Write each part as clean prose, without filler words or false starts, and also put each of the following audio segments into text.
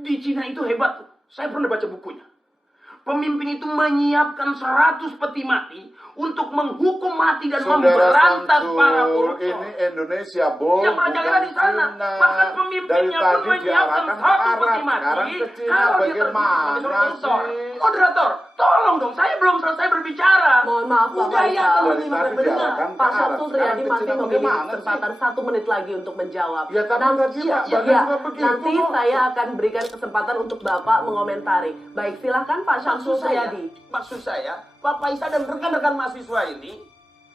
Di Cina itu hebat. Saya pernah baca bukunya. Pemimpin itu menyiapkan 100 peti mati untuk menghukum mati dan memberantas para koruptor. Ini Indonesia, Bo. Yang merajalela di sana. Bahkan pemimpinnya pun menyiapkan 1 peti mati. Kalau dia terbukti sebagai koruptor. Moderator, tolong dong. Saya belum selesai berbicara. Mohon maaf, Pak Budaya Faisal. benar. Pak Syamsul Riyadi masih memiliki kesempatan 1 menit lagi untuk menjawab. Ya, tapi Nanti begitu. saya akan berikan kesempatan untuk Bapak mengomentari. Baik, silakan Pak Syamsul Riyadi. Maksud saya, Pak Faisal dan rekan-rekan mahasiswa ini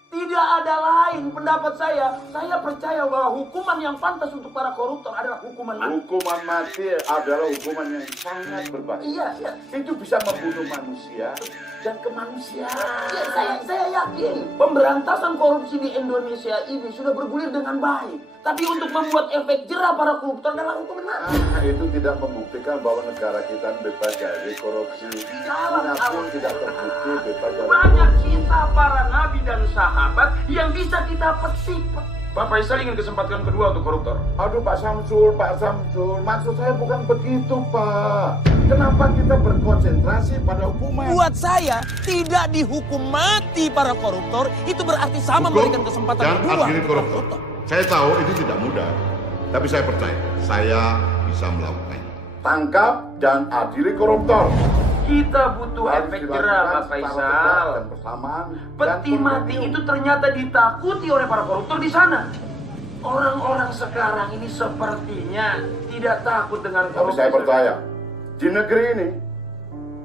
tidak ada lain pendapat saya. Saya percaya bahwa hukuman yang pantas untuk para koruptor adalah hukuman mati. Hukuman mati adalah hukuman yang sangat berbahaya. Iya. Itu bisa membunuh manusia dan kemanusiaan. Ya, saya yakin pemberantasan korupsi di Indonesia ini sudah bergulir dengan baik. Tapi untuk membuat efek jerah para koruptor adalah hukuman mati. Itu tidak membuktikan bahwa negara kita bebas dari korupsi. Manapun tidak terbukti bebas dari banyak kisah para nabi dan sahabat yang bisa kita petik. Pak Faisal ingin kesempatan kedua untuk koruptor. Aduh Pak Samsul, maksud saya bukan begitu Pak. Kenapa kita berkonsentrasi pada hukuman? Buat saya, tidak dihukum mati para koruptor itu berarti sama memberikan kesempatan dan kedua adili untuk koruptor. Saya tahu itu tidak mudah, tapi saya percaya saya bisa melakukannya. Tangkap dan adili koruptor. Kita butuh efek jerah, Pak Faisal. Peti mati itu ternyata ditakuti oleh para koruptor di sana. Orang-orang sekarang ini sepertinya tidak takut dengan Tapi korupsi. saya percaya, di negeri ini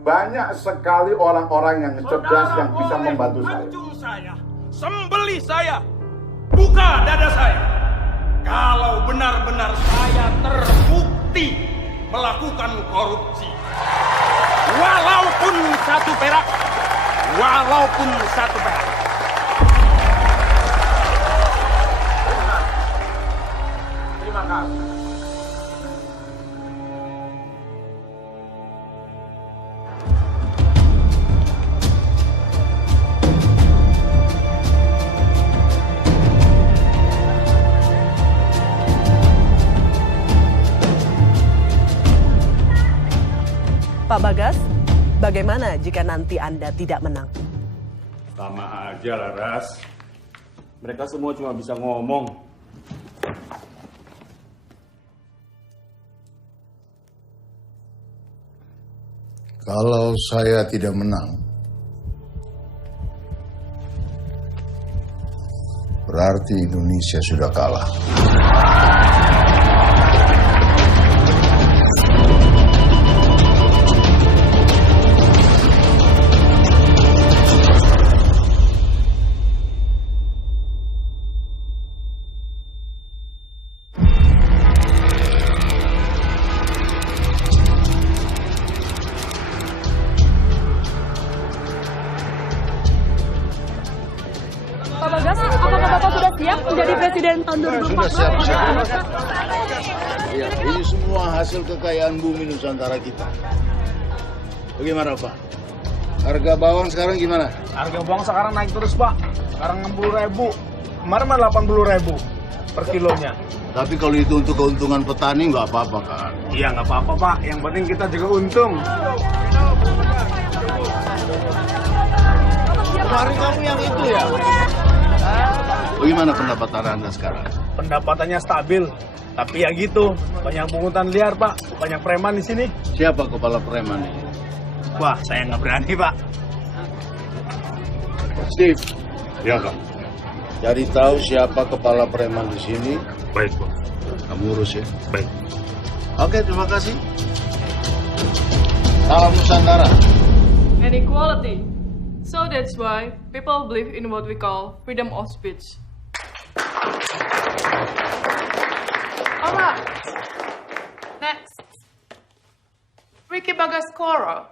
banyak sekali orang-orang yang cerdas yang bisa membantu saya. Pancung saya, sembelih saya, buka dada saya. Kalau benar-benar saya terbukti melakukan korupsi. Walaupun 1 perak. Terima kasih. Pak Bagas, bagaimana jika nanti Anda tidak menang? Sama aja lah, Ras. Mereka semua cuma bisa ngomong. Kalau saya tidak menang, berarti Indonesia sudah kalah. Pak Bagas, apakah Bapak sudah siap menjadi presiden tahun 2014? Sudah siap. Ya, ini semua hasil kekayaan bumi Nusantara kita. Bagaimana Pak? Harga bawang sekarang gimana? Harga bawang sekarang naik terus Pak. Sekarang 60.000. Kemarin mah 80.000 per kilonya. Tapi kalau itu untuk keuntungan petani nggak apa-apa kan? Iya nggak apa-apa Pak. Yang penting kita juga untung. Kemarin kamu yang itu ya? Bagaimana pendapatan Anda sekarang? Pendapatannya stabil. Tapi ya gitu, banyak pungutan liar Pak. Banyak preman di sini. Siapa kepala preman ini? Wah, saya nggak berani Pak. Steve, Ya, Kak. cari tahu siapa kepala preman di sini. Baik, Pak. Kamu urus ya. Baik. Oke, terima kasih. Salam Nusantara. And equality. So that's why people believe in what we call freedom of speech. Alright. Next. Ricky Bagascoro.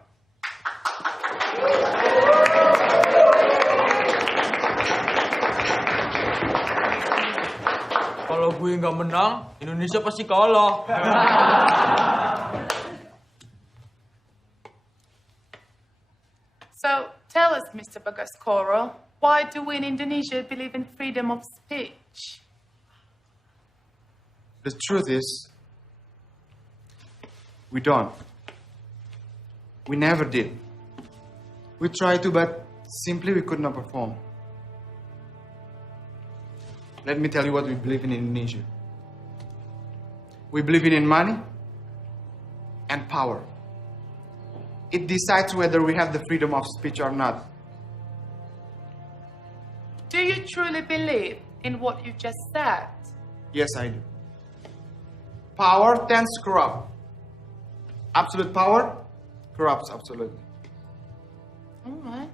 Kalau gue nggak menang, Indonesia pasti kalah. So tell us, Mr. Bagascoro, why do we in Indonesia believe in freedom of speech? The truth is, We don't. We never did. We tried to, but simply we could not perform. Let me tell you what we believe in Indonesia. We believe in money and power. It decides whether we have the freedom of speech or not. Do you truly believe in what you just said? Yes, I do. Power tends to corrupt. Absolute power corrupts absolutely. All right.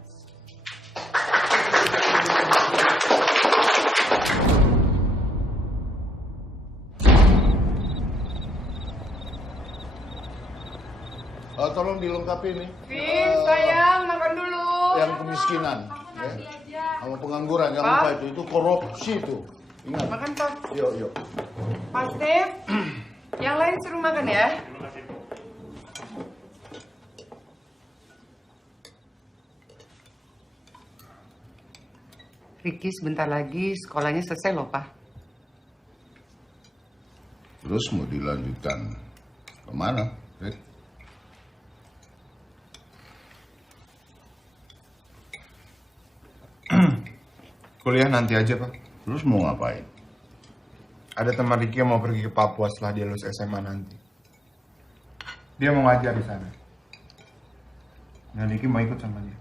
Tolong dilengkapi nih. Sayang, makan dulu. Yang kemiskinan, ya. Sama pengangguran, jangan lupa itu korupsi itu. Ingat. Makan, Pak. Yuk. Pak Steve, yang lain suruh makan ya. Ricky sebentar lagi sekolahnya selesai loh, Pak. Terus mau dilanjutkan kemana, Rick? Kuliah nanti aja, Pak. Terus mau ngapain? Ada teman Ricky yang mau pergi ke Papua setelah dia lulus SMA nanti. Dia mau ngajar di sana. Dan Ricky mau ikut sama dia.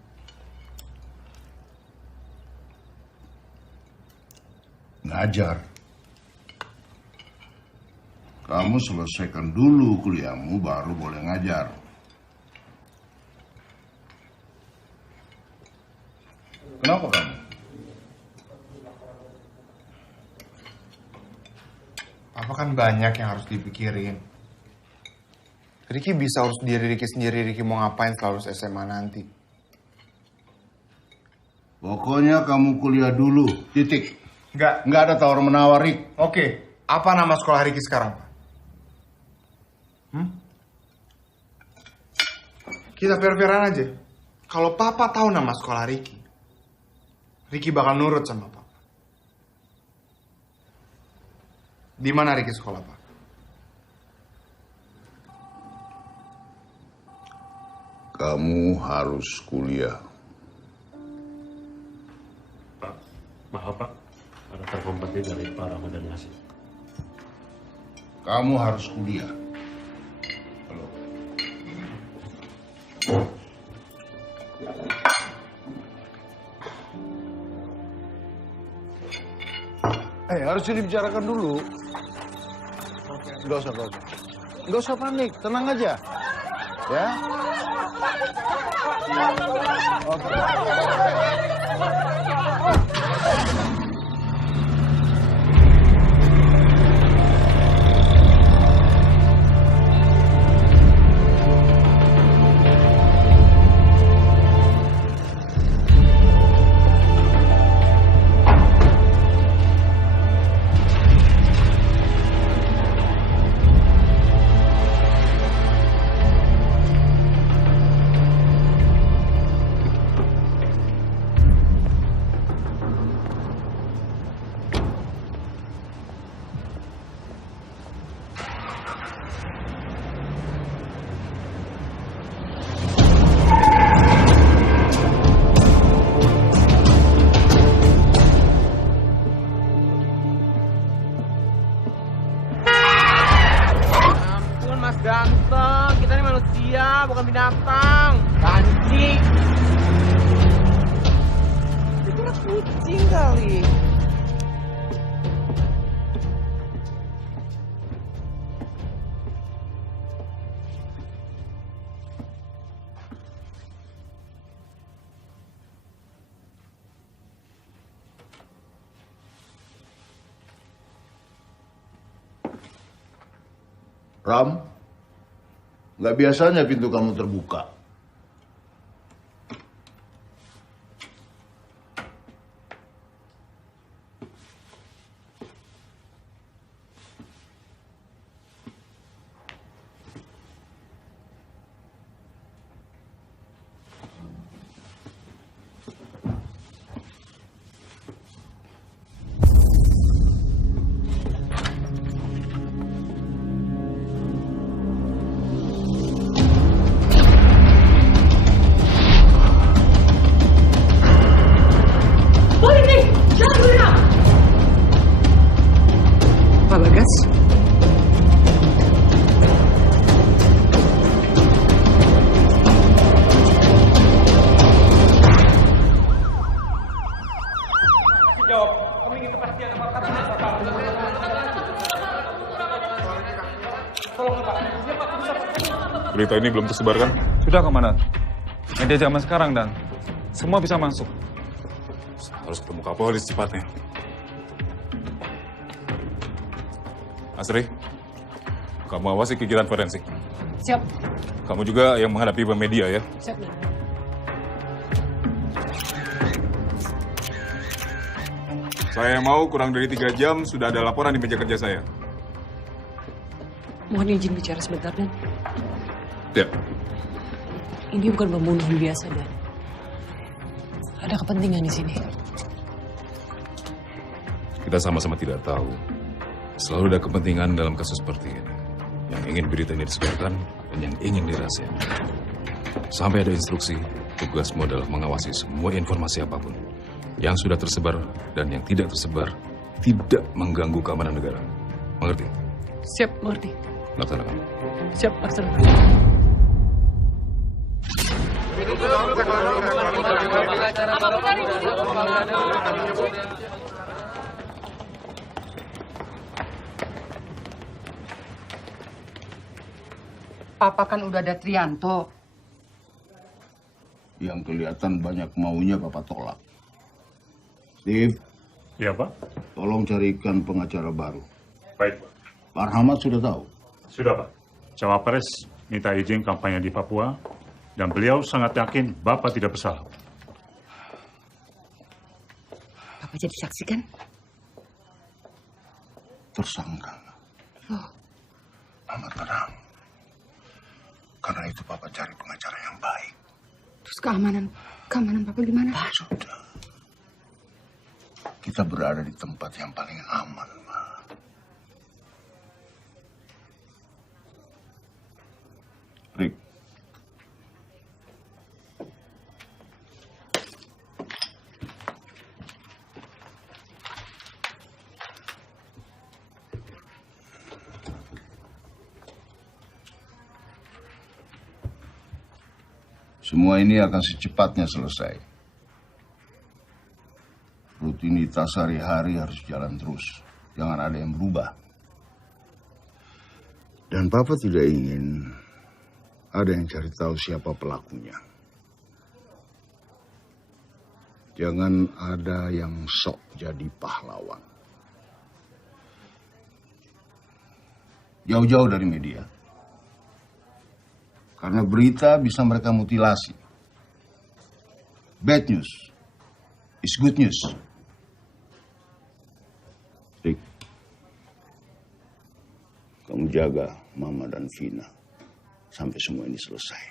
Ngajar. Kamu selesaikan dulu kuliahmu baru boleh ngajar. Kenapa kamu? Papa kan banyak yang harus dipikirin. Ricky bisa urus diri Ricky sendiri. Ricky mau ngapain setelah lulus SMA nanti. Pokoknya kamu kuliah dulu, titik. Enggak ada tawar-menawar, Rick. Oke, apa nama sekolah Ricky sekarang, Pak? Kita fair-fairan aja. Kalau Papa tahu nama sekolah Ricky, Ricky bakal nurut sama Papa. Di mana Ricky sekolah, Pak? Kamu harus kuliah. Pak, maaf Pak. Ada telepon penting dari Pak Ramadan Nasir. Kamu harus kuliah. Halo. Harus dibicarakan dulu. Nggak usah panik, tenang aja. Ya. Oke. Mas ganteng, kita ini manusia, bukan binatang. Kancing. Itu kucing kali. Ram, nggak biasanya pintu kamu terbuka. berita ini belum tersebar kan? Sudah, Komandan. Media zaman sekarang, Dan. Semua bisa masuk. Harus ketemu Kapolri secepatnya. Asri, kamu awasi kegiatan forensik. Siap. Kamu juga yang menghadapi media ya. Siap. Saya mau kurang dari 3 jam sudah ada laporan di meja kerja saya. Mohon izin bicara sebentar, Dan. Ya. Ini bukan pembunuhan biasa, Dan. Ada kepentingan di sini. Kita sama-sama tidak tahu. Selalu ada kepentingan dalam kasus seperti ini. Yang ingin berita ini disebarkan dan yang ingin dirahasiakan. Sampai ada instruksi, tugasmu adalah mengawasi semua informasi apapun. Yang sudah tersebar dan yang tidak tersebar tidak mengganggu keamanan negara. Mengerti? Siap, mengerti. Laksanakan. Siap, laksanakan. Papa kan udah ada Trianto. Yang kelihatan banyak maunya Papa tolak. Steve. Ya, Pak. Tolong carikan pengacara baru. Baik, Pak. Pak Rahmat sudah tahu? Sudah, Pak. Cawapres minta izin kampanye di Papua dan beliau sangat yakin Bapak tidak bersalah. Papa jadi saksi kan? Tersangka. Oh. Mama tenang. Karena itu Papa cari pengacara yang baik. Terus keamanan Papa gimana? Sudah. Kita berada di tempat yang paling aman, Ma. Rick. Semua ini akan secepatnya selesai. Rutinitas sehari-hari harus jalan terus. Jangan ada yang berubah. Dan Papa tidak ingin ada yang cari tahu siapa pelakunya. Jangan ada yang sok jadi pahlawan. Jauh-jauh dari media. Karena berita bisa mereka mutilasi. Bad news is good news. Rick, kamu jaga Mama dan Vina sampai semua ini selesai.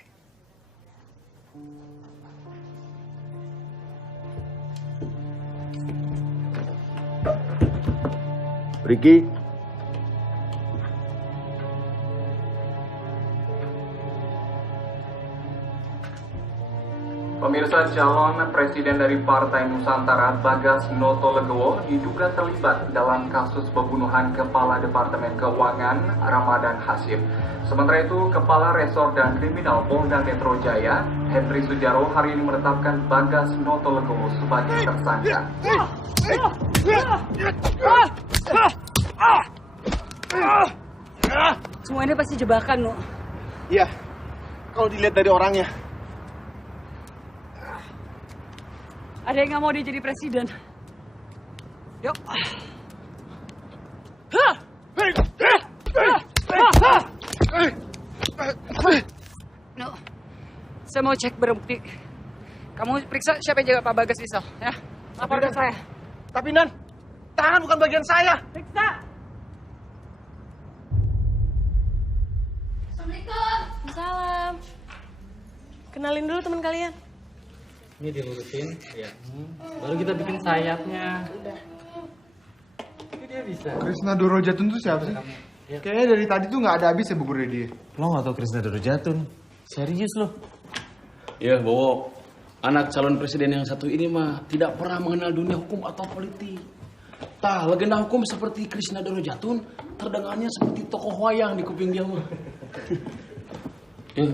Ricky. Pemirsa, calon presiden dari Partai Nusantara Bagas Noto Legowo diduga terlibat dalam kasus pembunuhan Kepala Departemen Keuangan Ramadan Hasyim. Sementara itu, Kepala Resor dan Kriminal Polda Metro Jaya, Henry Sujaro, hari ini menetapkan Bagas Noto Legowo sebagai tersangka. Semua ini pasti jebakan, No. Iya, kalau dilihat dari orangnya. Ada yang nggak mau dia jadi presiden? Yuk. No. Saya mau cek bukti. Kamu periksa siapa yang jaga Pak Bagas di sel, ya? Lapor ke saya. Tapi Nan, tangan bukan bagian saya. Periksa. Assalamualaikum. Salam. Kenalin dulu teman kalian. Ini dilurusin, ya. Baru kita bikin sayapnya. Ini dia bisa. Krisna Dorojatun tuh siapa sih? Ya. Kayaknya dari tadi tuh nggak ada habisnya buburnya dia. Lo nggak tau Krisna Dorojatun? Serius lo? Ya, Bowo. Anak calon presiden yang satu ini mah tidak pernah mengenal dunia hukum atau politik. Tah, legenda hukum seperti Krisna Dorojatun terdengarnya seperti tokoh wayang di kuping dia mah.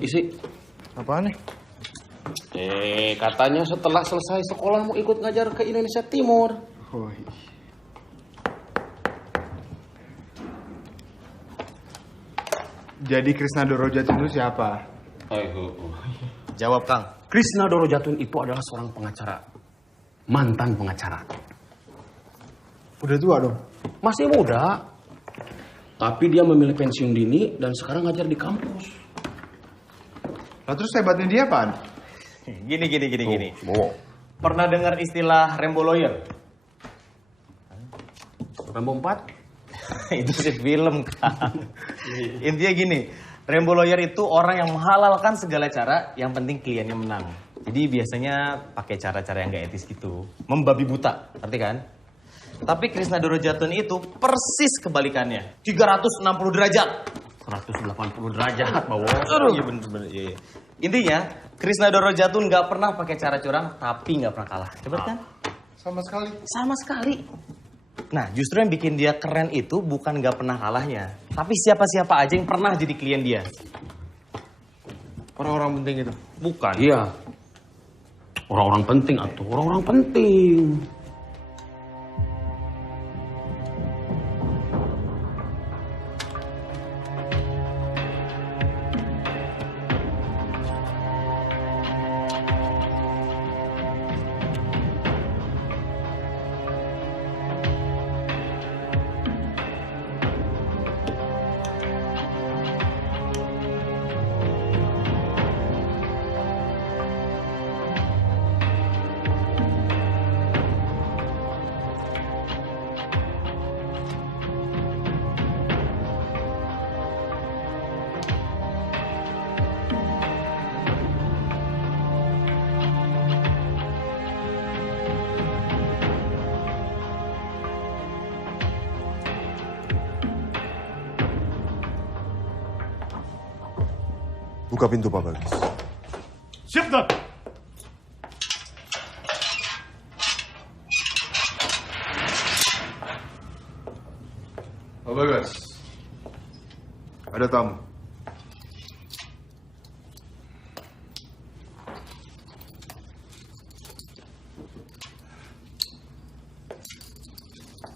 Isi. Apaan nih? Katanya setelah selesai sekolah mau ikut ngajar ke Indonesia Timur. Oh, Jadi Krishna Dorojatun itu siapa? Jawab, Kang. Krishna Dorojatun itu adalah seorang pengacara. Mantan pengacara. Udah tua dong? Masih muda. Tapi dia memilih pensiun dini dan sekarang ngajar di kampus. Lah terus hebatnya dia apaan? Gini. Pernah dengar istilah Rambo Lawyer? Rambo 4? Itu sih film, Kang. Intinya gini, Rambo Lawyer itu orang yang menghalalkan segala cara, yang penting kliennya menang. Jadi biasanya pakai cara-cara yang gak etis gitu. Membabi buta, ngerti kan? Tapi Krishna Dorojatun itu persis kebalikannya. 360 derajat. 180 derajat, Bawo. Iya bener. Iya. Intinya, Krishna Dorojatun gak pernah pakai cara curang, tapi gak pernah kalah. Coba kan? Sama sekali. Sama sekali. Nah, justru yang bikin dia keren itu bukan gak pernah kalahnya. Tapi siapa-siapa aja yang pernah jadi klien dia. Orang-orang penting itu? Bukan. Iya. Orang-orang penting atau orang-orang penting. Buka pintu, Pak Bagas. Siap, Dok. Pak Bagas, ada tamu.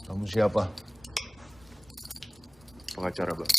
Kamu siapa? Pengacara, Bang.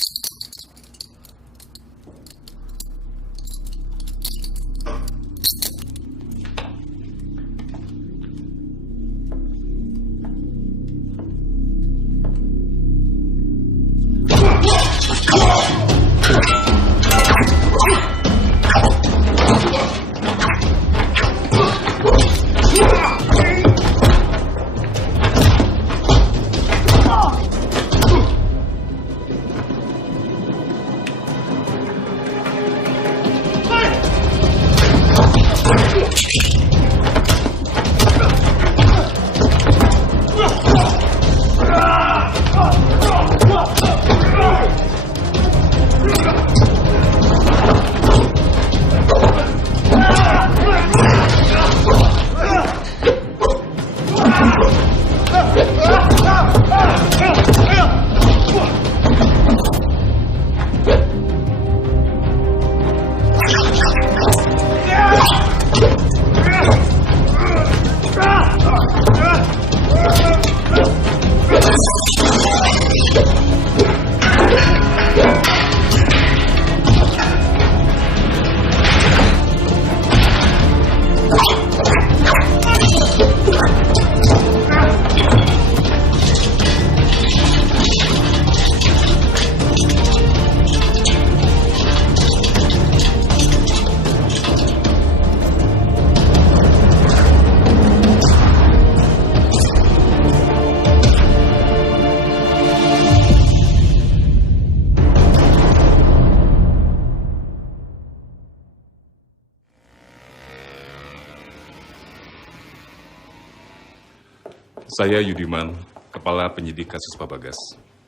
Saya Yudiman, Kepala Penyidik Kasus Pak Bagas.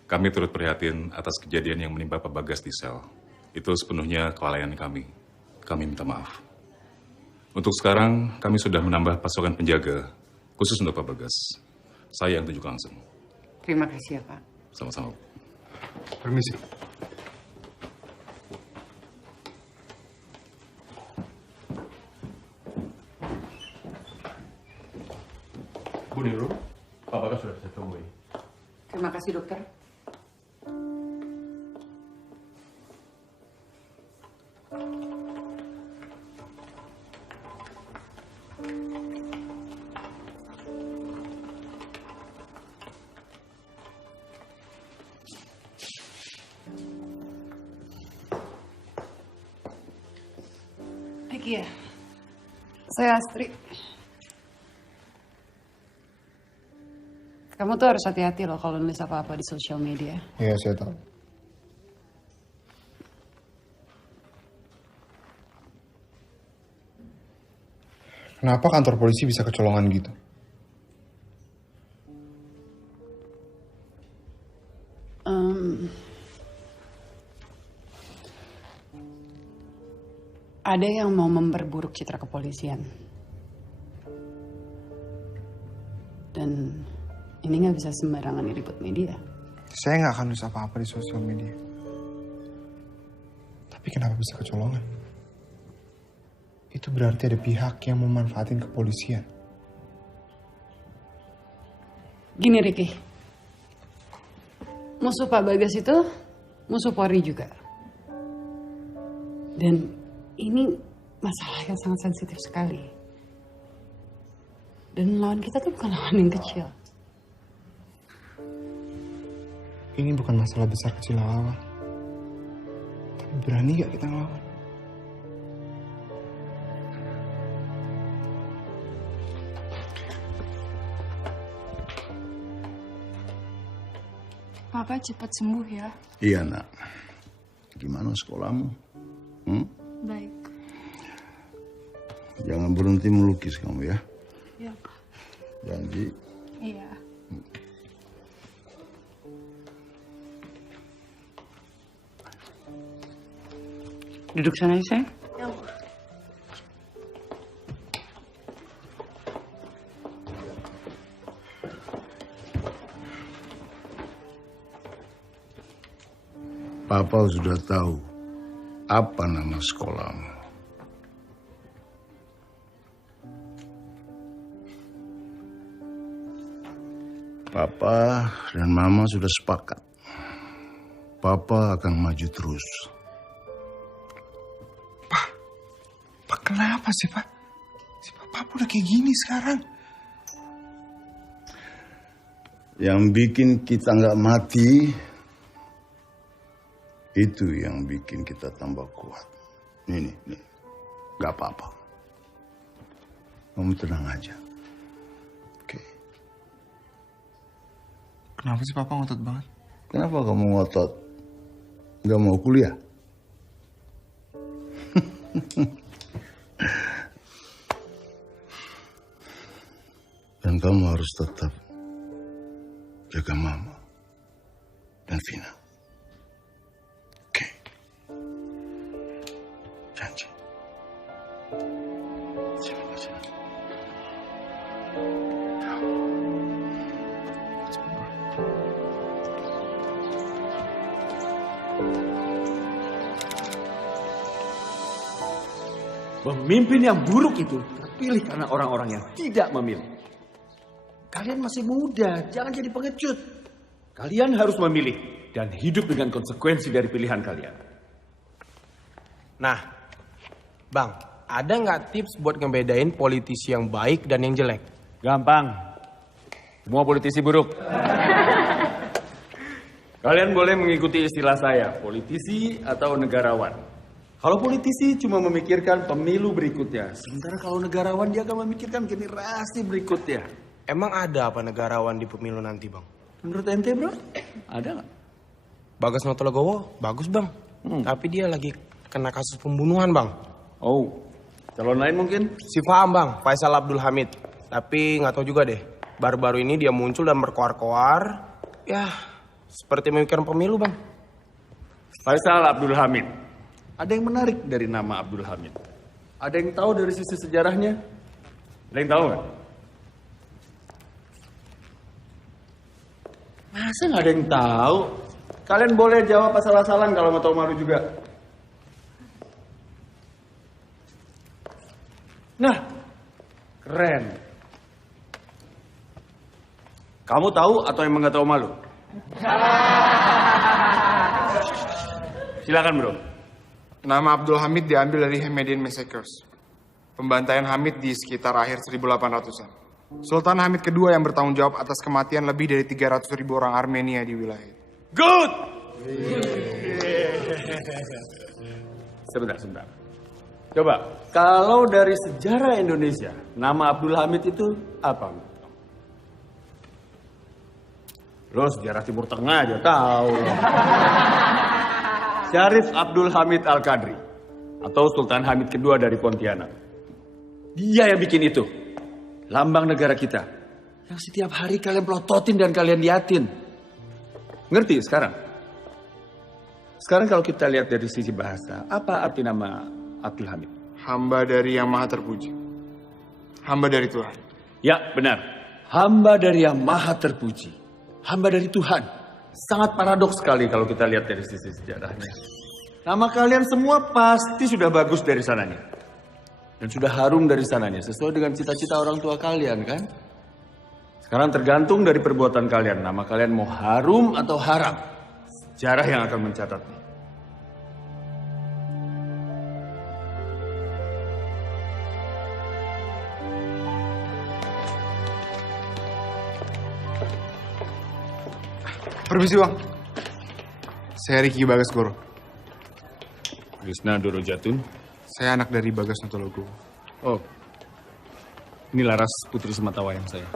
Kami turut prihatin atas kejadian yang menimpa Pak Bagas di sel. Itu sepenuhnya kelalaian kami. Kami minta maaf. Untuk sekarang, kami sudah menambah pasukan penjaga, khusus untuk Pak Bagas. Saya yang tunjuk langsung. Terima kasih ya, Pak. Sama-sama. Permisi. Bu Niru, Pak Bagas sudah saya temui. Terima kasih, dokter. Iya. Saya Astri. Kamu tuh harus hati-hati loh kalau nulis apa-apa di sosial media. Iya, saya tahu. Kenapa kantor polisi bisa kecolongan gitu? Ada yang mau memperburuk citra kepolisian. Dan ini nggak bisa sembarangan diliput media. Saya nggak akan nulis apa-apa di sosial media. Tapi kenapa bisa kecolongan? Itu berarti ada pihak yang memanfaatin kepolisian. Gini Ricky, musuh Pak Bagas itu musuh Polri juga. Dan ini masalah yang sangat sensitif sekali. Dan lawan kita tuh bukan lawan yang kecil. Ini bukan masalah besar kecil lawan. Tapi berani gak kita ngelawan? Papa cepat sembuh ya. Iya nak. Gimana sekolahmu? Baik. Jangan berhenti melukis kamu ya. Ya, Pak. Janji. Iya. Duduk sana ya, sayang. Ya, Pak. Papa sudah tahu apa nama sekolahmu. Papa dan Mama sudah sepakat. Papa akan maju terus. Pak, kenapa sih, Pak? Si Papa udah kayak gini sekarang. Yang bikin kita nggak mati, itu yang bikin kita tambah kuat. Nih, nggak apa-apa. Kamu tenang aja. Oke. Kenapa sih Papa ngotot banget? Kenapa kamu ngotot? Nggak mau kuliah? Dan kamu harus tetap jaga Mama dan Vina. Oke. Janji. Terima kasih. Pemimpin yang buruk itu terpilih karena orang-orang yang tidak memilih. Kalian masih muda, jangan jadi pengecut. Kalian harus memilih dan hidup dengan konsekuensi dari pilihan kalian. Nah, Bang, ada nggak tips buat ngebedain politisi yang baik dan yang jelek? Gampang. Semua politisi buruk. Kalian boleh mengikuti istilah saya, politisi atau negarawan. Kalau politisi cuma memikirkan pemilu berikutnya, sementara kalau negarawan dia akan memikirkan generasi berikutnya. Emang ada apa negarawan di pemilu nanti, Bang? Menurut ente, bro? Ada nggak? Bagas Notolegowo bagus, Bang. Tapi dia lagi kena kasus pembunuhan, Bang. Oh, calon lain mungkin? Si paham, Bang. Faisal Abdul Hamid. Tapi nggak tahu juga deh. Baru-baru ini dia muncul dan berkoar-koar. Ya, seperti memikirkan pemilu, Bang. Faisal Abdul Hamid. Ada yang menarik dari nama Abdul Hamid? Ada yang tahu dari sisi sejarahnya? Ada yang tahu nggak? Masa nggak ada yang tahu? Kalian boleh jawab asal-asalan kalau mau tahu malu juga. Nah, keren. Kamu tahu atau emang nggak tahu malu? Silakan bro. Nama Abdul Hamid diambil dari Hamidian Massacres. Pembantaian Hamid di sekitar akhir 1800-an. Sultan Hamid kedua yang bertanggung jawab atas kematian lebih dari 300.000 orang Armenia di wilayah itu. Good! Sebentar. Coba, kalau dari sejarah Indonesia, nama Abdul Hamid itu apa? Lo sejarah Timur Tengah aja tahu. Syarif Abdul Hamid Al-Qadri atau Sultan Hamid kedua dari Pontianak. Dia yang bikin itu. Lambang negara kita. Yang setiap hari kalian pelototin dan kalian liatin. Ngerti sekarang? Sekarang kalau kita lihat dari sisi bahasa, apa arti nama Abdul Hamid? Hamba dari Yang Maha Terpuji. Hamba dari Tuhan. Ya, benar. Hamba dari Yang Maha Terpuji. Hamba dari Tuhan. Sangat paradoks sekali kalau kita lihat dari sisi sejarahnya. Nama kalian semua pasti sudah bagus dari sananya. Dan sudah harum dari sananya. Sesuai dengan cita-cita orang tua kalian, kan? Sekarang tergantung dari perbuatan kalian. Nama kalian mau harum atau haram. Sejarah yang akan mencatatnya. Permisi Bang. Saya Riki Bagasgoro. Krishna Dorojatun. Saya anak dari Bagas Notologo. Oh. Ini Laras, putri sematawayang saya.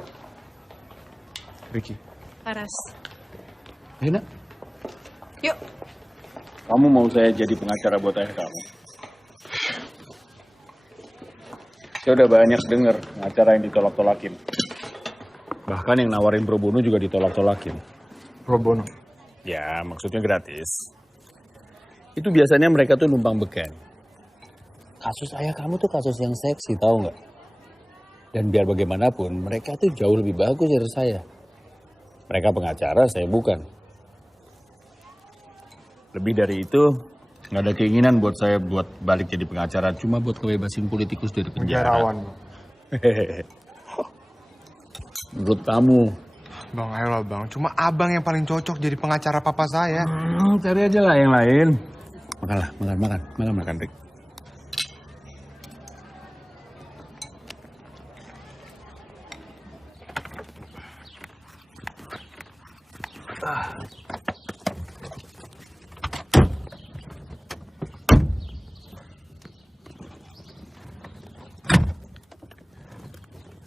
Riki. Laras. Ayo nak. Yuk. Kamu mau saya jadi pengacara buat ayah kamu? Saya udah banyak dengar pengacara yang ditolak-tolakin. Bahkan yang nawarin pro bono juga ditolak-tolakin. Pro bono? Ya, maksudnya gratis. Itu biasanya mereka tuh numpang beken. Kasus ayah kamu tuh kasus yang seksi, tahu nggak? Dan biar bagaimanapun, mereka tuh jauh lebih bagus dari saya. Mereka pengacara, saya bukan. Lebih dari itu, nggak ada keinginan buat saya buat balik jadi pengacara, cuma buat kebebasin politikus dari penjara. Penjarawan. Menurut kamu? Bang, ayolah Bang. Cuma abang yang paling cocok jadi pengacara papa saya. Cari aja lah yang lain. Makan, Rick.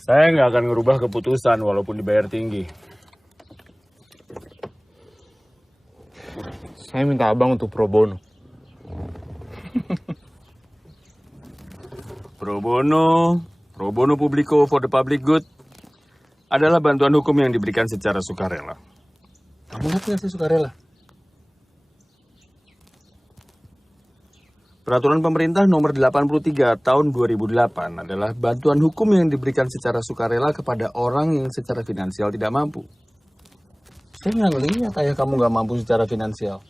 Saya nggak akan ngerubah keputusan walaupun dibayar tinggi. Saya minta abang untuk pro bono. Pro bono publico for the public good adalah bantuan hukum yang diberikan secara sukarela. Kamu ngerti nggak sih sukarela? Peraturan pemerintah nomor 83 tahun 2008 adalah bantuan hukum yang diberikan secara sukarela kepada orang yang secara finansial tidak mampu. Saya nggak lihat ayah kamu nggak mampu secara finansial.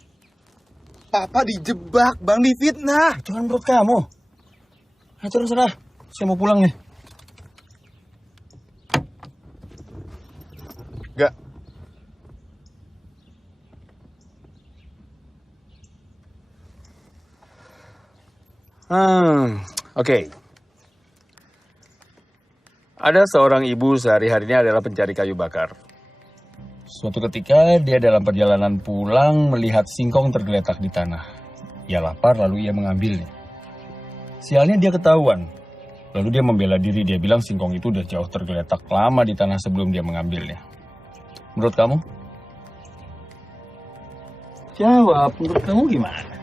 Papa dijebak, Bang, difitnah. Itu kan menurut kamu. Nah, terserah. Saya mau pulang nih. Gak. Oke. Ada seorang ibu sehari-harinya adalah pencari kayu bakar. Suatu ketika dia dalam perjalanan pulang melihat singkong tergeletak di tanah. Ia lapar lalu ia mengambilnya. Sialnya dia ketahuan. Lalu dia membela diri, dia bilang singkong itu udah jauh tergeletak lama di tanah sebelum dia mengambilnya. Menurut kamu? Jawab, menurut kamu gimana?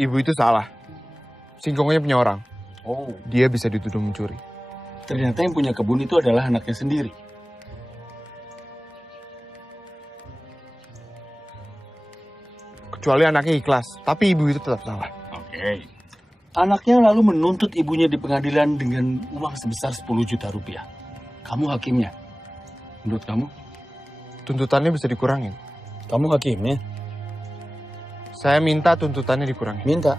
Ibu itu salah. Singkongnya punya orang. Oh. Dia bisa dituduh mencuri. Ternyata yang punya kebun itu adalah anaknya sendiri. Kecuali anaknya ikhlas, tapi ibu itu tetap salah. Oke. Anaknya lalu menuntut ibunya di pengadilan dengan uang sebesar 10 juta rupiah. Kamu hakimnya. Menurut kamu? Tuntutannya bisa dikurangin. Kamu hakimnya? Saya minta tuntutannya dikurangin. Minta?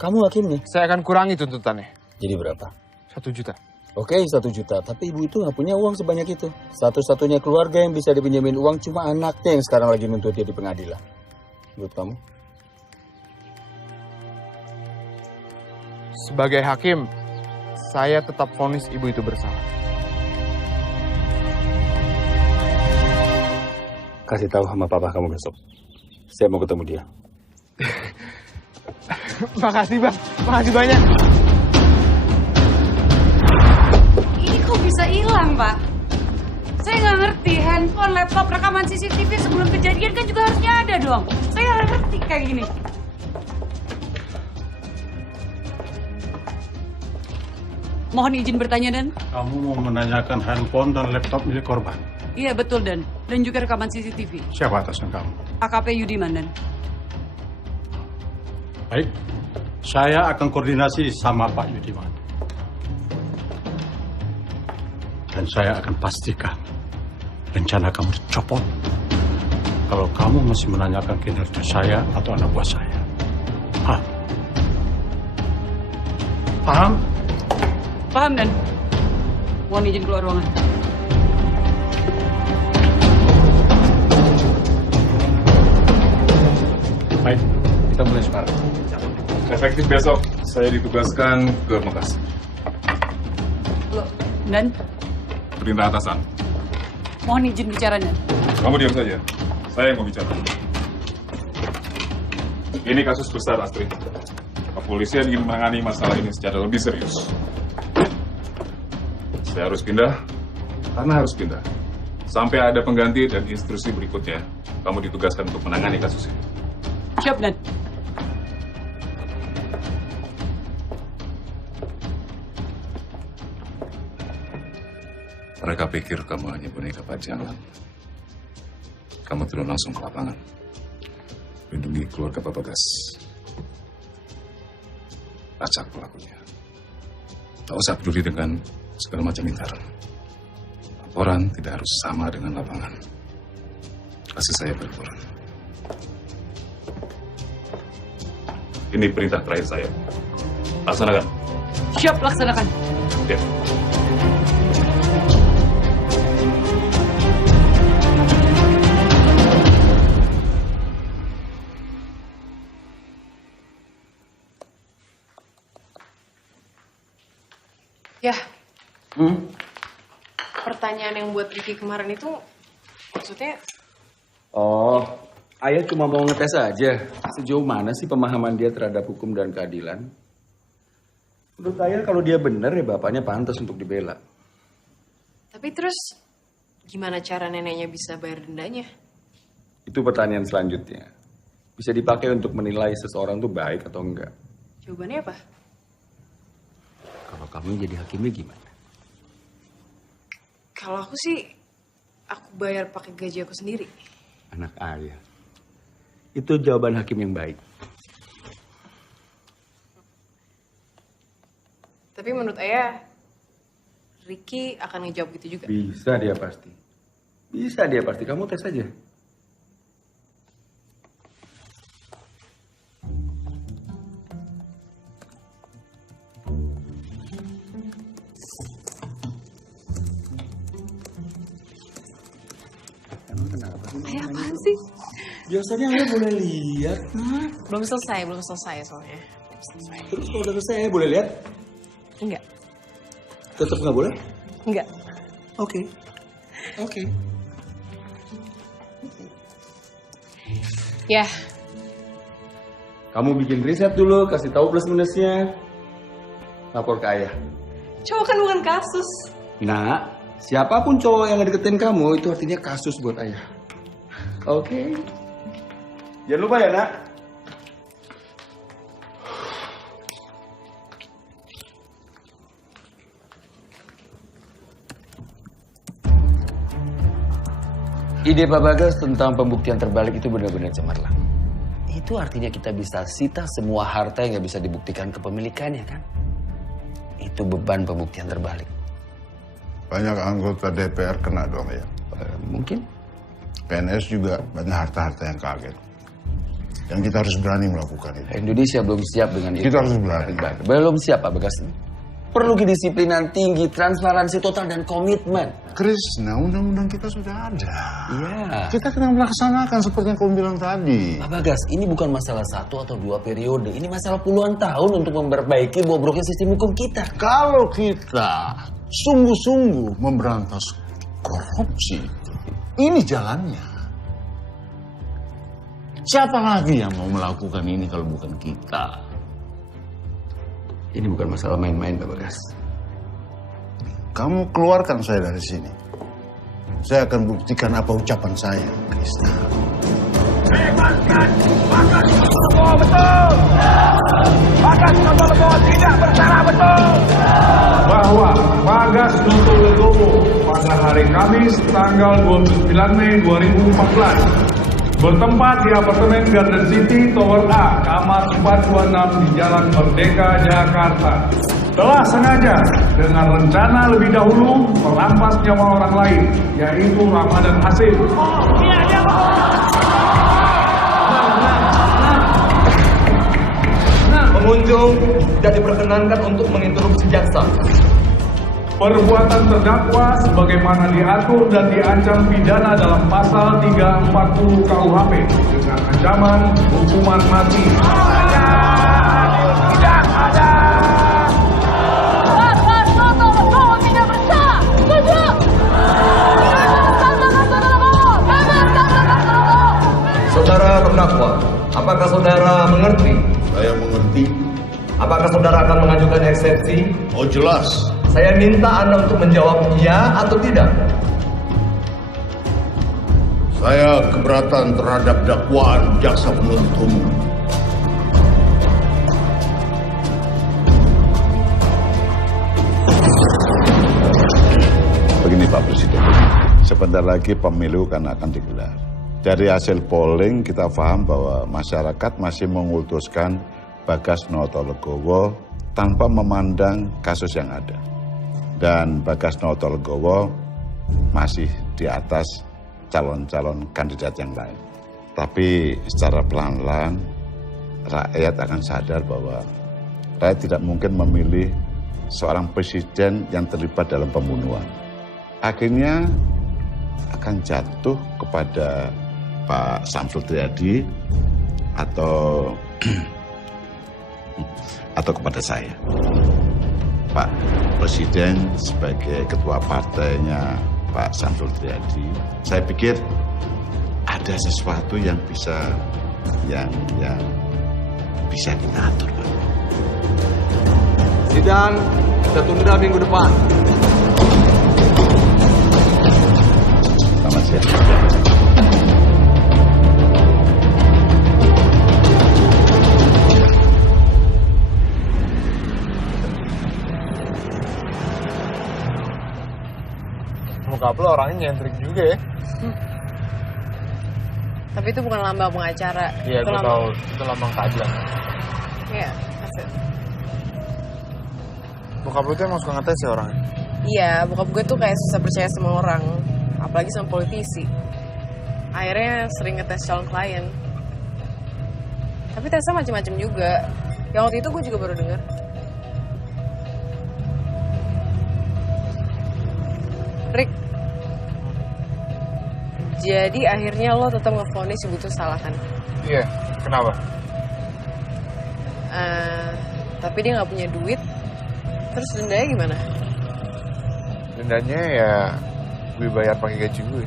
Kamu hakimnya? Saya akan kurangi tuntutannya. Jadi berapa? 1 juta. Oke, 1 juta. Tapi ibu itu nggak punya uang sebanyak itu. Satu-satunya keluarga yang bisa dipinjemin uang cuma anaknya yang sekarang lagi nuntut dia di pengadilan. Menurut kamu? Sebagai hakim, saya tetap vonis ibu itu bersalah. Kasih tahu sama papa kamu besok. Saya mau ketemu dia. Makasih bang, makasih banyak. Ini kok bisa hilang, Pak? Saya nggak ngerti, handphone, laptop, rekaman CCTV sebelum kejadian kan juga harusnya ada dong. Saya nggak ngerti kayak gini. Mohon izin bertanya, Dan. Kamu mau menanyakan handphone dan laptop milik korban? Iya, betul, Dan. Dan juga rekaman CCTV. Siapa atasnya kamu? AKP Yudiman, Dan. Baik, saya akan koordinasi sama Pak Yudiman. Dan saya akan pastikan rencana kamu dicopot kalau kamu masih menanyakan kinerja saya atau anak buah saya. Hah? Paham? Paham, Dan. Mohon izin keluar ruangan. Baik, kita mulai sekarang. Efektif besok, saya ditugaskan ke Makassar. Loh, Dan. Perintah atasan. Mohon izin bicara, Dan. Kamu diam saja. Saya yang mau bicara. Ini kasus besar, Astrid. Kepolisian ingin menangani masalah ini secara lebih serius. Saya harus pindah, karena harus pindah. Sampai ada pengganti dan instruksi berikutnya, kamu ditugaskan untuk menangani kasus ini. Siap, Dan. Mereka pikir kamu hanya boneka pajangan. Kamu turun langsung ke lapangan. Lindungi keluarga Pak Bagas. Acak pelakunya. Tak usah peduli dengan segala macam lingkaran. Laporan tidak harus sama dengan lapangan. Kasih saya berlaporan. Ini perintah terakhir saya. Laksanakan. Siap, laksanakan. Ya. Ya, pertanyaan yang buat Ricky kemarin itu maksudnya? Oh, ayah cuma mau ngetes aja. Sejauh mana sih pemahaman dia terhadap hukum dan keadilan? Menurut ayah kalau dia benar ya bapaknya pantas untuk dibela. Tapi terus gimana cara neneknya bisa bayar dendanya? Itu pertanyaan selanjutnya. Bisa dipakai untuk menilai seseorang tuh baik atau enggak. Jawabannya apa? Kalau kamu jadi hakimnya gimana? Kalau aku sih, aku bayar pakai gaji aku sendiri. Anak ayah. Itu jawaban hakim yang baik. Tapi menurut ayah, Ricky akan ngejawab gitu juga. Bisa dia pasti. Bisa dia pasti. Kamu tes aja. Ayah apaan sih? Biasanya ayah boleh lihat. Belum selesai soalnya. Terus kalau udah selesai ayah boleh lihat? Enggak. Tetap nggak boleh? Enggak. Oke. Ya. Kamu bikin riset dulu, kasih tahu plus minusnya. Lapor ke ayah. Cowok kan bukan kasus. Nah, siapapun cowok yang ngedeketin kamu itu artinya kasus buat ayah. Oke. Jangan lupa ya, Nak. Ide Pak Bagas tentang pembuktian terbalik itu benar-benar cemerlang. Itu artinya kita bisa sita semua harta yang nggak bisa dibuktikan kepemilikannya, kan? Itu beban pembuktian terbalik. Banyak anggota DPR kena dong ya? Mungkin. PNS juga banyak harta-harta yang kaget. Yang kita harus berani melakukan itu. Indonesia belum siap dengan itu. Kita harus berani. Belum siap, Pak Bagas. Perlu kedisiplinan tinggi, transparansi total, dan komitmen. Krishna, undang-undang kita sudah ada. Iya. Kita kena melaksanakan seperti yang kamu bilang tadi. Pak Bagas, ini bukan masalah 1 atau 2 periode. Ini masalah puluhan tahun untuk memperbaiki bobroknya sistem hukum kita. Kalau kita sungguh-sungguh memberantas korupsi, ini jalannya. Siapa lagi yang mau melakukan ini kalau bukan kita? Ini bukan masalah main-main, Pak Bagas. Kamu keluarkan saya dari sini. Saya akan buktikan apa ucapan saya, Krishna. Bebaskan Bagas Notologowo, betul! Bagas Notologowo tidak bersalah, betul! Bahwa Bagas Notologowo pada hari Kamis tanggal 29 Mei 2014 bertempat di apartemen Garden City Tower A, kamar 426 di Jalan Merdeka, Jakarta, telah sengaja dengan rencana lebih dahulu merampas nyawa orang lain, yaitu Ramadan Hasim. Pengunjung tidak diperkenankan untuk menginterupsi jaksa. Perbuatan terdakwa sebagaimana diatur dan diancam pidana dalam pasal 340 KUHP dengan ancaman hukuman mati. Tidak ada! Bagas Notologowo tidak bersalah, setuju! Saudara terdakwa, apakah saudara mengerti? Saya mengerti. Apakah saudara akan mengajukan eksepsi? Oh jelas. Saya minta Anda untuk menjawab iya atau tidak. Saya keberatan terhadap dakwaan jaksa penuntut umum. Begini Pak Presiden, sebentar lagi pemilu kan akan digelar. Dari hasil polling kita paham bahwa masyarakat masih mengutuskan Bagas Notologowo tanpa memandang kasus yang ada. Dan Bagas Notologowo masih di atas calon-calon kandidat yang lain. Tapi secara pelan-pelan rakyat akan sadar bahwa rakyat tidak mungkin memilih seorang presiden yang terlibat dalam pembunuhan. Akhirnya akan jatuh kepada Pak Samsul Triadi atau kepada saya. Pak Presiden sebagai ketua partainya Pak Samsul Triadi, saya pikir ada sesuatu yang bisa kita atur, Pak. Sidang kita tunda minggu depan. Selamat siang. Muka lo orangnya nyentrik juga ya. Tapi itu bukan lambang pengacara. Iya, gue tahu. Itu lambang keadilan. Iya, maksud. Bokap lo tuh emang suka ngetes ya orangnya? Iya, bokap gue tuh kayak susah percaya sama orang. Apalagi sama politisi. Akhirnya sering ngetes calon klien. Tapi tesnya macam-macam juga. Yang waktu itu gue juga baru dengar. Rick, jadi akhirnya lo tetap ngevonis ibu tuh salah kan? Iya, kenapa? Tapi dia nggak punya duit, terus dendanya gimana? Dendanya ya gue bayar pakai gaji gue.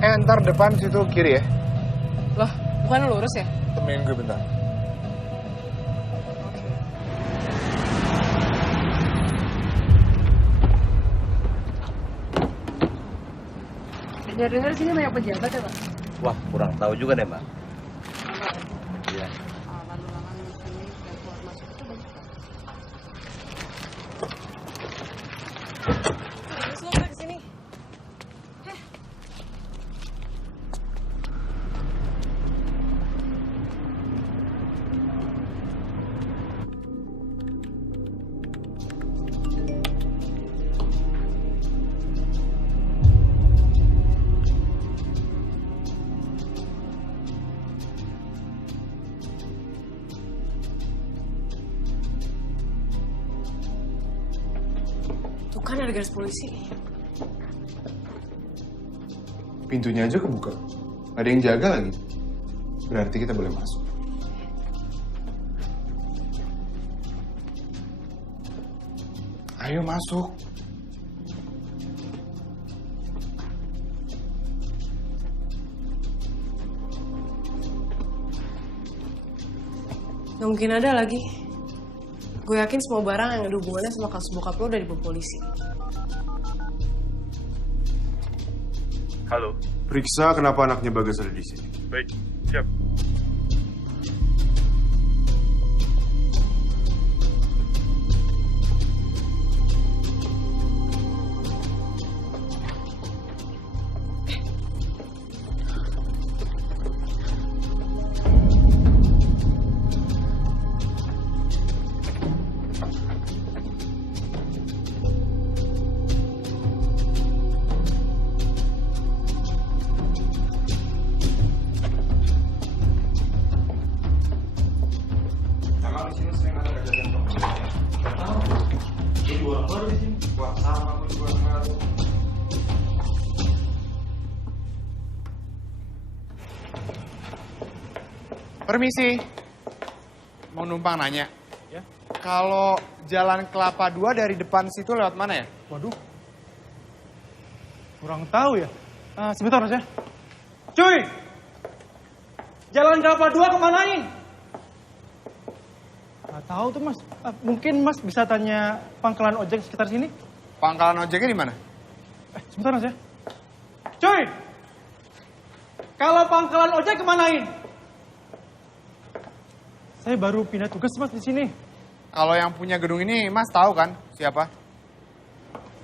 Ntar depan situ kiri ya. Loh, bukan lurus ya? Temenin gue bentar. Dengar-dengar sini banyak pejabat ya, Pak? Wah, kurang tahu juga deh, Mbak. Iya. Terus lo ke sini. Tuh kan ada garis polisi. Pintunya aja kebuka. Ada yang jaga lagi. Berarti kita boleh masuk. Ayo masuk. Gak mungkin ada lagi. Gue yakin semua barang yang ada hubungannya sama kasus bokap lo udah dibawa polisi. Halo. Periksa kenapa anaknya Bagas ada di sini. Baik, siap. Permisi, mau numpang nanya. Ya. Kalau Jalan Kelapa 2 dari depan situ lewat mana ya? Waduh, kurang tahu ya. Sebentar mas ya. Cuy, Jalan Kelapa 2 kemanain? Nggak tahu tuh mas. Mungkin mas bisa tanya pangkalan ojek sekitar sini. Pangkalan ojeknya di mana? Sebentar mas ya. Cuy, kalau pangkalan ojek kemanain? Saya baru pindah tugas mas di sini. Kalau yang punya gedung ini Mas tahu kan siapa?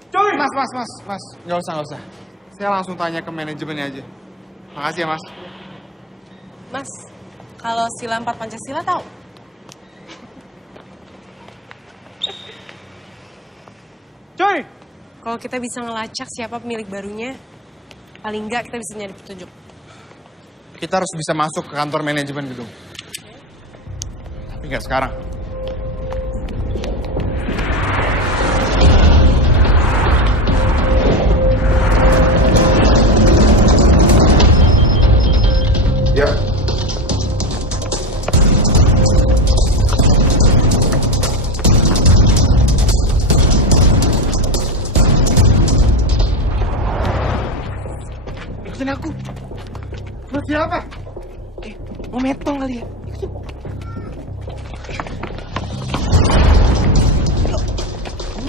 Cuy! Mas. Nggak usah. Saya langsung tanya ke manajemennya aja. Makasih ya Mas. Mas, kalau sila 4 Pancasila tahu? Cuy! Kalau kita bisa ngelacak siapa pemilik barunya, paling nggak kita bisa nyari petunjuk. Kita harus bisa masuk ke kantor manajemen gedung. Tapi nggak sekarang. Ya. Ikutin aku. Buat siapa? Mau metong kali ya?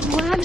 Buruan.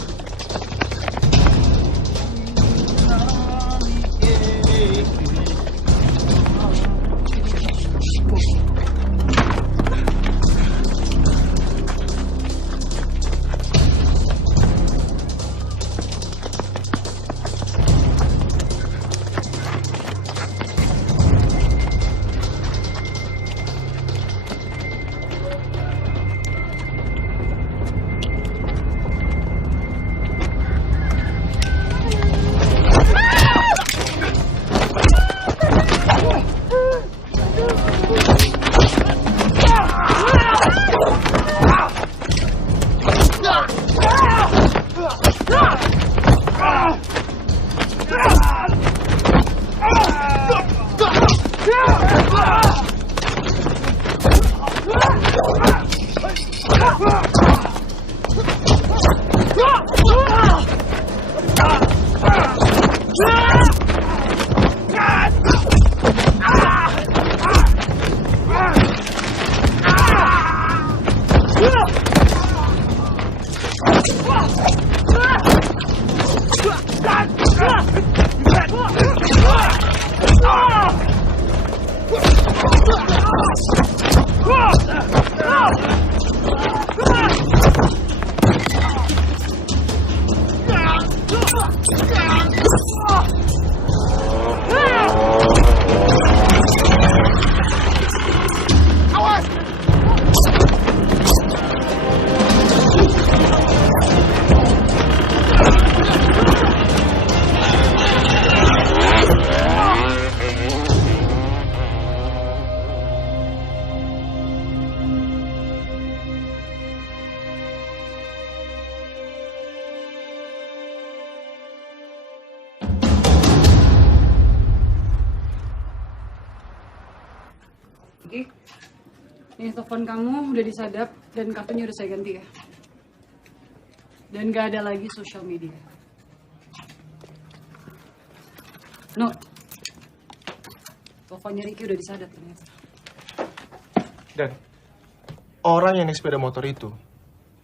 Nih, telepon kamu udah disadap dan kartunya udah saya ganti ya. Dan gak ada lagi sosial media. No, teleponnya Ricky udah disadap ternyata. Dan Orang yang naik sepeda motor itu,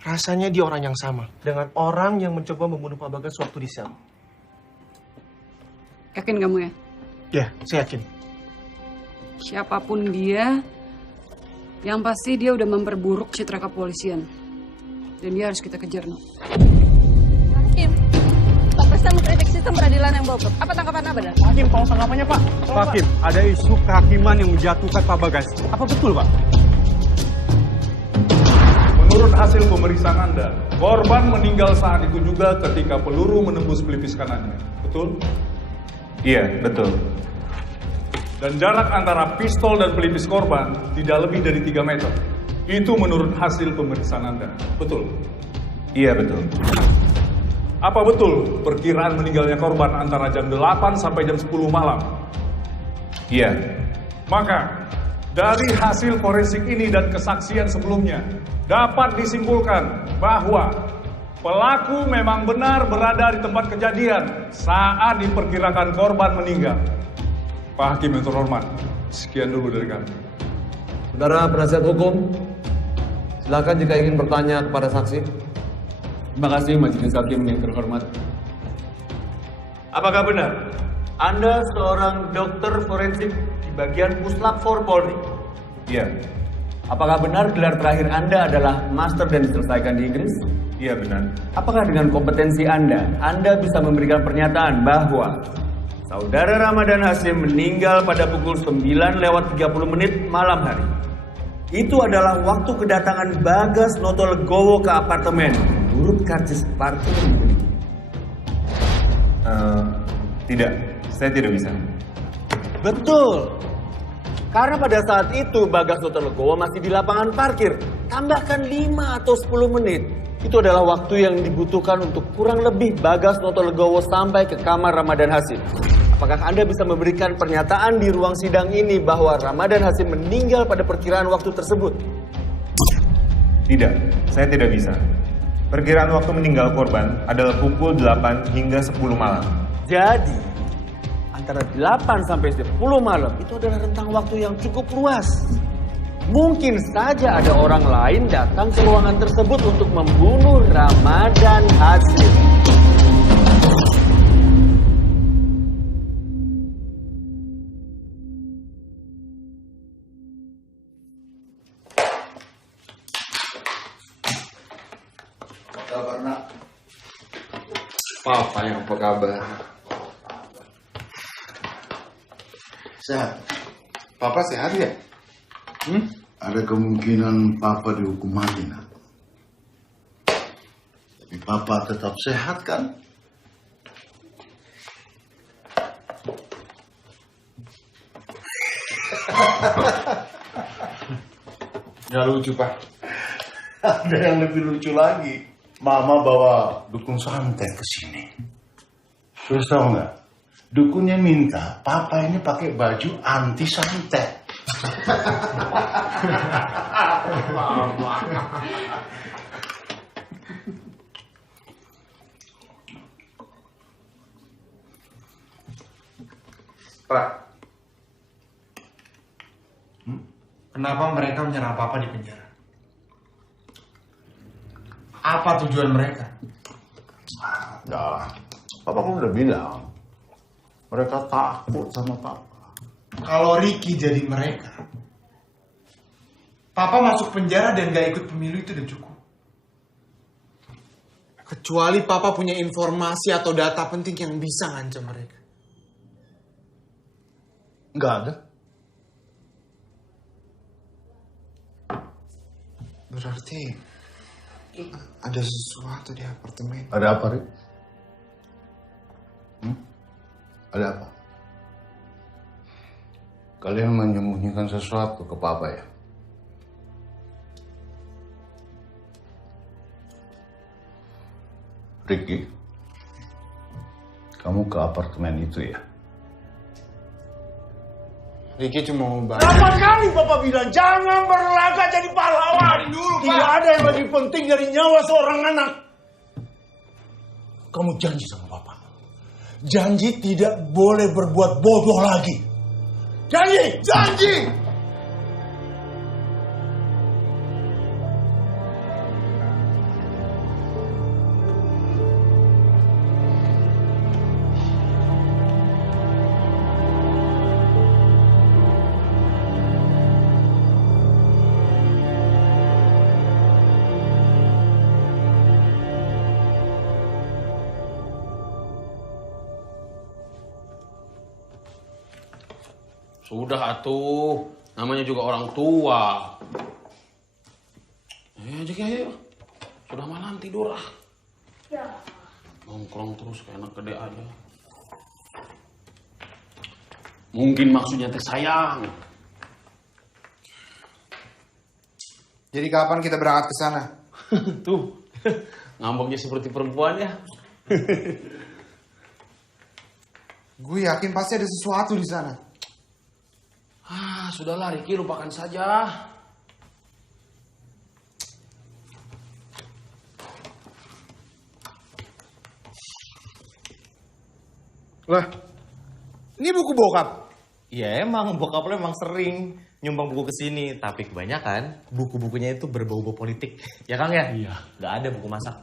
rasanya dia orang yang sama dengan orang yang mencoba membunuh Pak Bagas waktu di sel. Yakin kamu ya? Ya, saya yakin. Siapapun dia, yang pasti dia udah memperburuk citra kepolisian. Dan dia harus kita kejar, No. Hakim, Pak Presiden mengkritik sistem peradilan yang bobrok. Apa tanggapan Anda, Benar? Hakim, tolong tanggapannya, Pak. Hakim, ada isu kehakiman yang menjatuhkan Pak Bagas. Apa betul, Pak? Menurut hasil pemeriksaan Anda, korban meninggal saat itu juga ketika peluru menembus pelipis kanannya. Betul? Iya, betul. Dan jarak antara pistol dan pelipis korban tidak lebih dari 3 meter. Itu menurut hasil pemeriksaan Anda. Betul? Iya, betul. Apa betul perkiraan meninggalnya korban antara jam 8 sampai jam 10 malam? Iya. Maka, dari hasil forensik ini dan kesaksian sebelumnya, dapat disimpulkan bahwa pelaku memang benar berada di tempat kejadian saat diperkirakan korban meninggal. Pak Hakim yang terhormat, sekian dulu dari kami. Saudara penasihat hukum, silakan jika ingin bertanya kepada saksi. Terima kasih Majelis Hakim yang terhormat. Apakah benar Anda seorang dokter forensik di bagian Puslap 4 Polri? Iya. Apakah benar gelar terakhir Anda adalah master dan diselesaikan di Inggris? Iya, benar. Apakah dengan kompetensi Anda bisa memberikan pernyataan bahwa Saudara Ramadan Hasyim meninggal pada pukul 9:30 malam hari? Itu adalah waktu kedatangan Bagas Notolegowo ke apartemen menurut karcis parkir yang dimiliki. Tidak, saya tidak bisa. Betul. Karena pada saat itu Bagas Notolegowo masih di lapangan parkir. Tambahkan 5 atau 10 menit. Itu adalah waktu yang dibutuhkan untuk kurang lebih Bagas Notolegowo sampai ke kamar Ramadan Hasyim. Apakah Anda bisa memberikan pernyataan di ruang sidang ini bahwa Ramadan Hasyim meninggal pada perkiraan waktu tersebut? Tidak, saya tidak bisa. Perkiraan waktu meninggal korban adalah pukul 8 hingga 10 malam. Jadi, antara 8 sampai 10 malam itu adalah rentang waktu yang cukup luas. Mungkin saja ada orang lain datang ke ruangan tersebut untuk membunuh Ramadan Hasyim. Kabar nak? Papa yang apa kabar? Sehat. Papa sehat ya? Ada kemungkinan Papa dihukum mati nak. Tapi Papa tetap sehat kan? Nggak lucu, Pak. Ada yang lebih lucu lagi. Mama bawa dukun santet ke sini. Terus tahu nggak? Dukunnya minta Papa ini pakai baju anti santet. Pak, kenapa mereka menyerang Papa di penjara? Apa tujuan mereka? Nah, Papa kan udah bilang mereka takut sama Papa. Kalau Ricky jadi mereka, Papa masuk penjara dan gak ikut pemilu itu udah cukup. Kecuali Papa punya informasi atau data penting yang bisa ngancam mereka. Nggak ada. Berarti ada sesuatu di apartemen. Ada apa, Rik? Ada apa? Kalian menyembunyikan sesuatu ke Papa ya? Ricky, kamu ke apartemen itu ya? Ricky cuma mau bantu. Berapa kali Papa bilang jangan berlagak jadi pahlawan dulu, Pak. Tidak ada yang lebih penting dari nyawa seorang anak. Kamu janji sama Papa. Janji tidak boleh berbuat bodoh lagi. Janji, janji. Sudah atuh, namanya juga orang tua. Ayo ayo. Sudah malam tidur ah. Ya. Nongkrong terus kayak anak gede aja. Mungkin maksudnya teh sayang. Jadi kapan kita berangkat ke sana? Tuh, ngambeknya seperti perempuan ya. Gue yakin pasti ada sesuatu di sana. Ah, sudahlah Ricky, lupakan saja. Lah, ini buku bokap. Ya emang bokap lo emang sering nyumbang buku ke sini, tapi kebanyakan buku-bukunya itu berbau-bau politik. Ya Kang ya? Iya. Gak ada buku masak.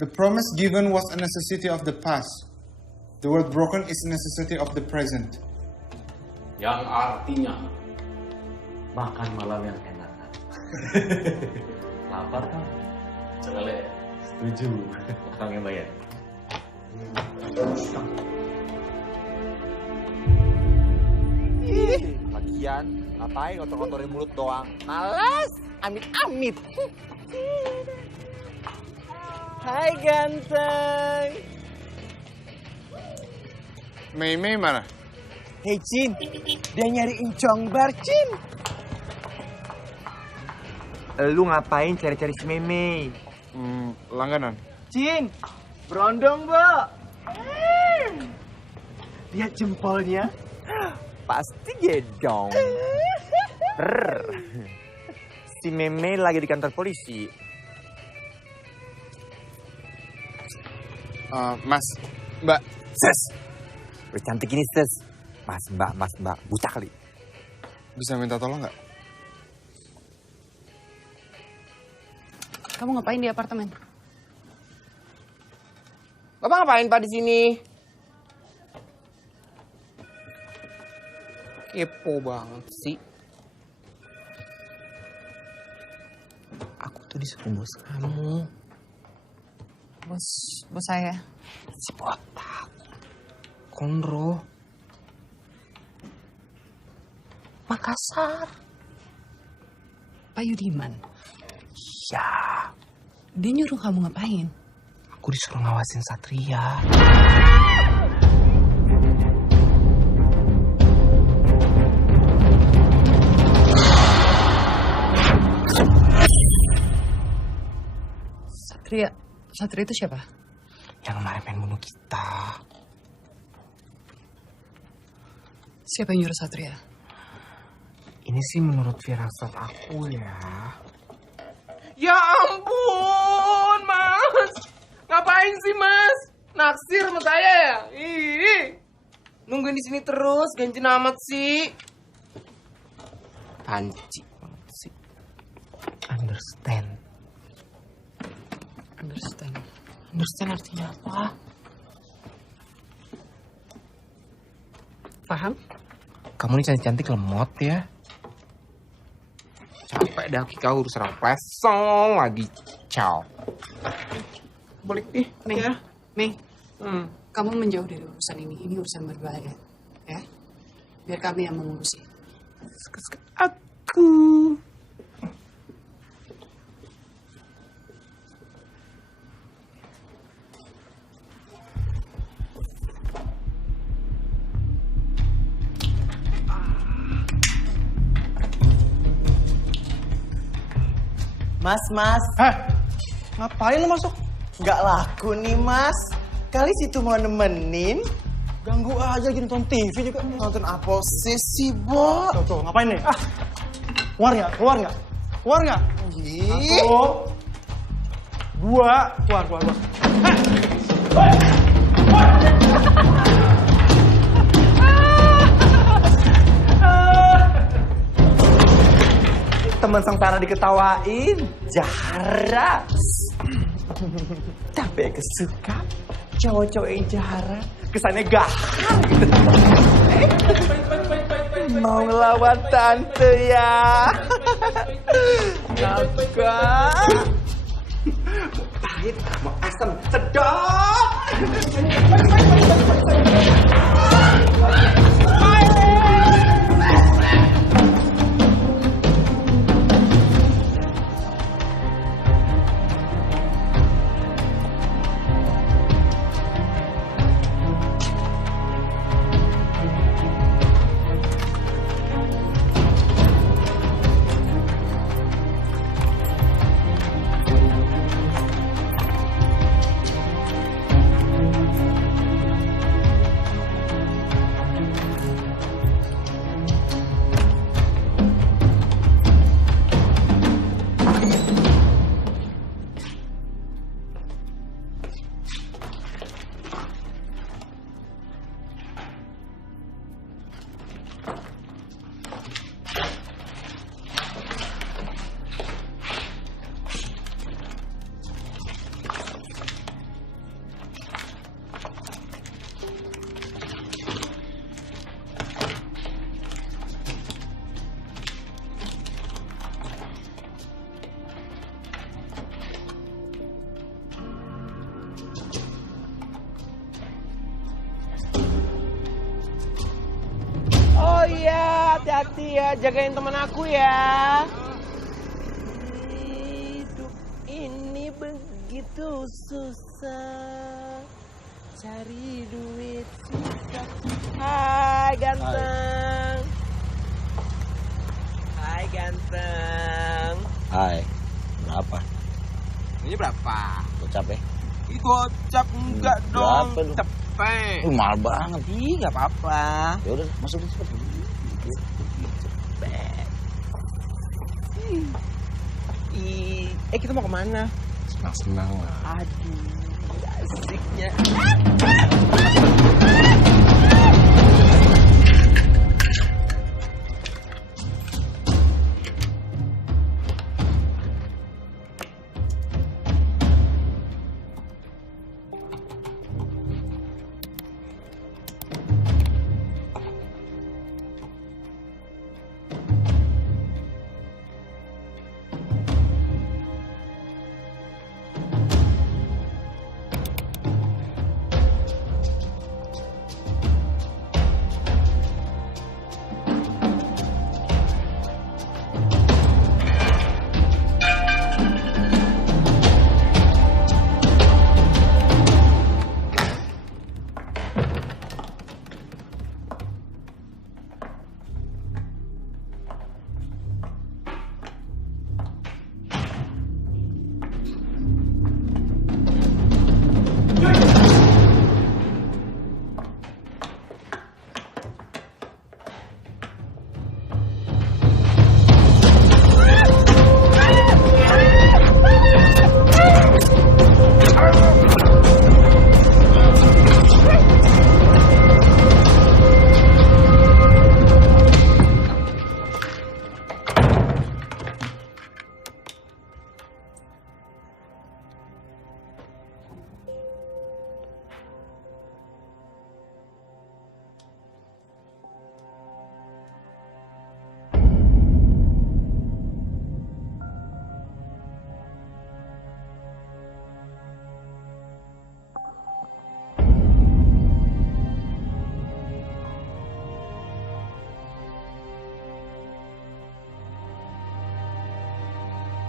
The promise given was a necessity of the past. The word broken is a necessity of the present. Yang artinya makan malam yang enak. Lapar kan? Celele. Setuju. Kang yang bayar. Lagian, ngapain kotor-kotorin mulut doang? Males, amit-amit. Hai ganteng. Mei mana? Hei Cin, dia nyariin Congbar Cin. Lu ngapain cari-cari si Mei? Langganan. Cin, berondong, Mbak. Lihat jempolnya. Pasti gedong. Si Meme lagi di kantor polisi. Mas, Mbak. Ses. Udah cantik ini, Ses. Mas, Mbak. Buta kali. Bisa minta tolong nggak? Kamu ngapain di apartemen? Bapak ngapain Pak di sini? Kepo banget sih. Aku tuh disuruh bos kamu. Bos saya. Si botak. Konro. Makassar. Pak Yudiman. Ya. Dia nyuruh kamu ngapain? Aku disuruh ngawasin Satria. Satria itu siapa? Yang kemarin pengen bunuh kita. Siapa yang nyuruh Satria? Ini sih menurut firasat aku ya. Ya ampun, Mas. Ngapain sih, Mas? Naksir sama saya ya? Ih. Nungguin di sini terus, ganti amat sih. Panci banget sih. Understand artinya apa? Paham? Kamu nih cantik-cantik lemot ya. Capek dah kita urus orang pesong lagi. Ciao. Balik nih. Mei. Kamu menjauh dari urusan ini. Ini urusan berbahaya. Ya. Biar kami yang mengurusi. Aku. Mas. Hah? Ngapain lu masuk? Nggak laku nih, Mas. Kali situ mau nemenin. Ganggu aja gini nonton TV juga. Nonton apa sih, Bo? Tuh, ngapain nih? Keluar nggak? Ih. 1, 2, keluar. Teman sengsara diketawain, Jahara. Tapi kesuka cowok-cowok yang Jahara, kesannya gahar gitu. Mau ngelawan tante ya? Enggak. Pahit, mau asam, sedap. hati-hati ya, jagain teman aku ya. Hidup ini begitu susah, cari duit susah. Hai ganteng. Hai ganteng. Hai, berapa? Ini berapa? Gocap ya? Ih gocap enggak dong, Berapa lu? cepet. Mahal banget. Ih nggak apa-apa. Ya udah, masukin cepet. Kita mau kemana? Senang-senang lah. Aduh, asiknya.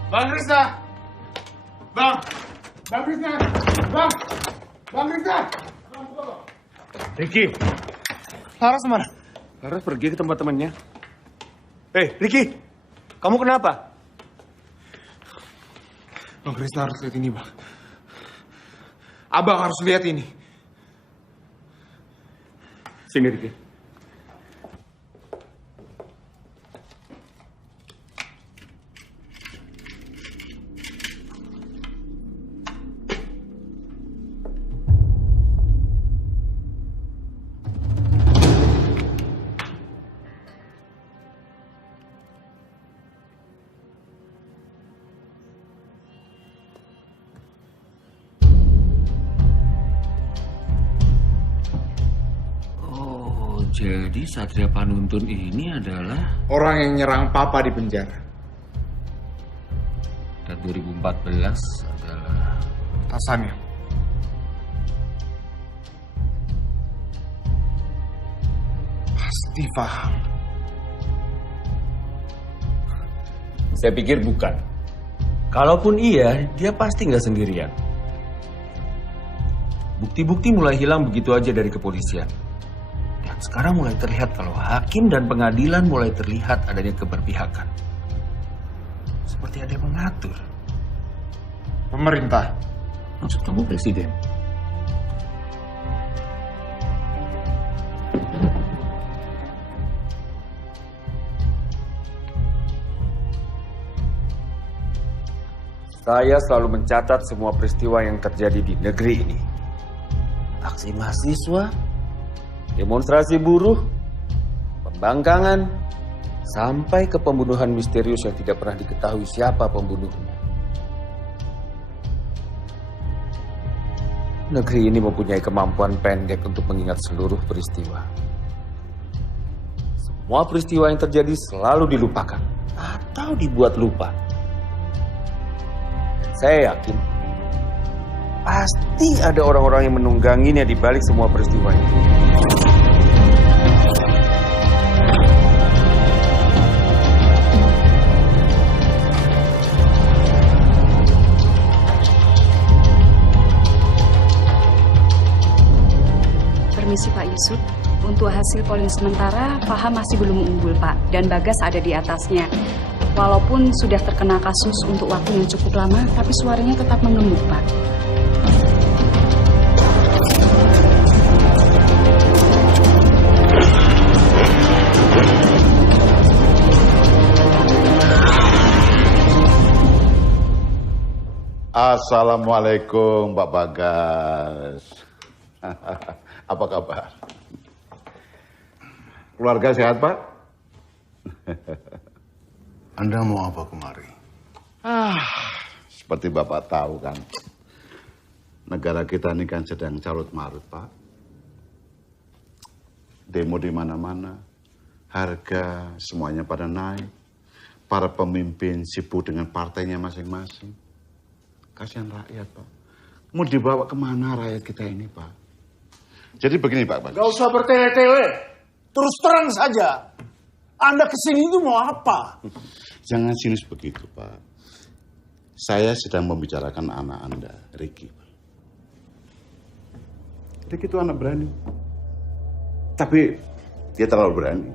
Bang Krisna! Bang Krisna! Bang Krisna! Ricky, Laras mana? Laras pergi ke tempat temannya. Ricky, kamu kenapa? Bang Krisna harus lihat ini, Bang. Abang harus lihat ini. Sini, Ricky. Jadi Satria Panuntun ini adalah orang yang nyerang Papa di penjara. Dan 2014 adalah atasannya. Pasti paham. Saya pikir bukan. Kalaupun iya, dia pasti nggak sendirian. Bukti-bukti mulai hilang begitu aja dari kepolisian. Sekarang mulai terlihat kalau hakim dan pengadilan mulai terlihat adanya keberpihakan. Seperti ada yang mengatur. Pemerintah. Maksud kamu presiden? Saya selalu mencatat semua peristiwa yang terjadi di negeri ini. Aksi mahasiswa, demonstrasi buruh, pembangkangan, sampai ke pembunuhan misterius yang tidak pernah diketahui siapa pembunuhnya. Negeri ini mempunyai kemampuan pendek untuk mengingat seluruh peristiwa. Semua peristiwa yang terjadi selalu dilupakan atau dibuat lupa. Saya yakin pasti ada orang-orang yang menungganginya di balik semua peristiwa itu. Sud. Untuk hasil polling sementara, Faham masih belum unggul, Pak. Dan Bagas ada di atasnya. Walaupun sudah terkena kasus untuk waktu yang cukup lama, tapi suaranya tetap mengemuk, Pak. Assalamualaikum Pak Bagas. Apa kabar? Keluarga sehat, Pak? Anda mau apa kemari? Seperti Bapak tahu kan, negara kita ini kan sedang carut-marut, Pak. Demo di mana-mana, harga semuanya pada naik. Para pemimpin sibuk dengan partainya masing-masing. Kasihan rakyat, Pak. Mau dibawa kemana rakyat kita ini, Pak? Jadi begini, Pak Bagas. Gak usah bertele-tele. Terus terang saja. Anda kesini itu mau apa? Jangan sinis begitu, Pak. Saya sedang membicarakan anak Anda, Ricky. Ricky itu anak berani. Tapi dia terlalu berani.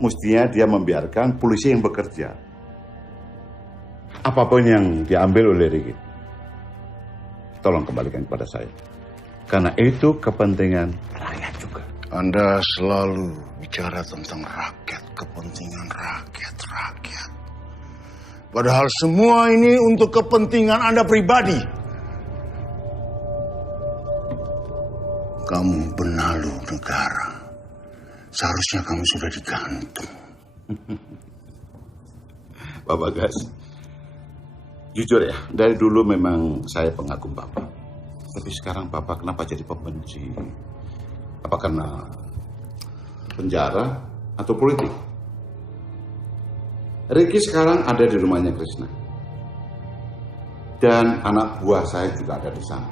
Mestinya dia membiarkan polisi yang bekerja. Apapun yang diambil oleh Ricky, tolong kembalikan kepada saya. Karena itu kepentingan rakyat juga. Anda selalu bicara tentang rakyat, kepentingan rakyat. Padahal semua ini untuk kepentingan Anda pribadi. Kamu benalu negara. Seharusnya kamu sudah digantung. Pak Bagas, jujur ya, dari dulu memang saya pengagum Bapak. Tapi sekarang Bapak kenapa jadi pembenci? Apa karena penjara atau politik? Ricky sekarang ada di rumahnya Krishna. Dan anak buah saya juga ada di sana.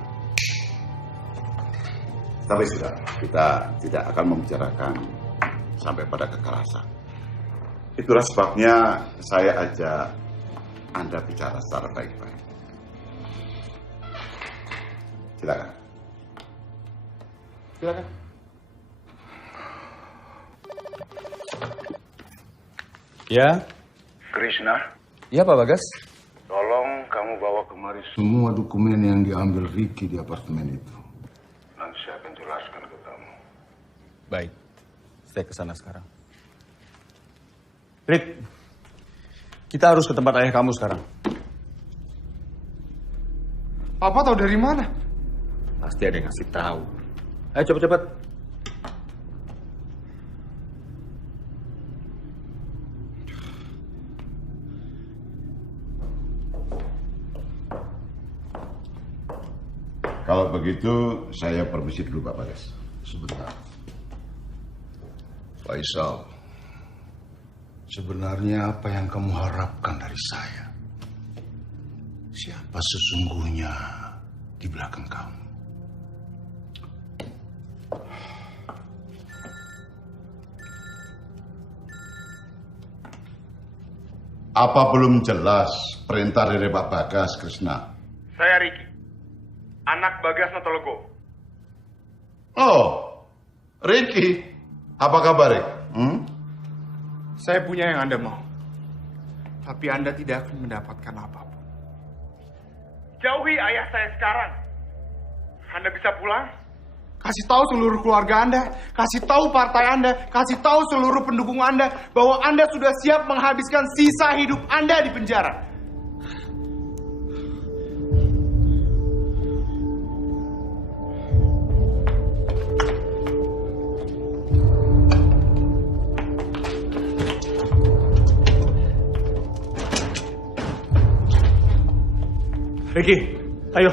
Tapi sudah, kita tidak akan membicarakan sampai pada kekerasan. Itulah sebabnya saya ajak Anda bicara secara baik-baik. Silakan. Silakan. Ya. Krishna, Iya, Pak Bagas. tolong kamu bawa kemari semua dokumen yang diambil Ricky di apartemen itu. Nanti saya akan jelaskan ke kamu. Baik. Saya ke sana sekarang. Rick, kita harus ke tempat ayah kamu sekarang. Papa tahu dari mana? Pasti ada yang ngasih tahu. Ayo cepet-cepet. Kalau begitu, saya permisi dulu Pak Bagas. Sebentar. Faisal, sebenarnya apa yang kamu harapkan dari saya? Siapa sesungguhnya di belakang kamu? Apa belum jelas perintah dari Pak Bagas, Krishna? Saya Ricky, anak Bagas Natologo. Oh, Ricky. Apa kabar, Rick? Saya punya yang Anda mau. Tapi Anda tidak akan mendapatkan apapun. Jauhi ayah saya sekarang. Anda bisa pulang? Kasih tahu seluruh keluarga Anda, kasih tahu partai Anda, kasih tahu seluruh pendukung Anda bahwa Anda sudah siap menghabiskan sisa hidup Anda di penjara. Ricky, ayo.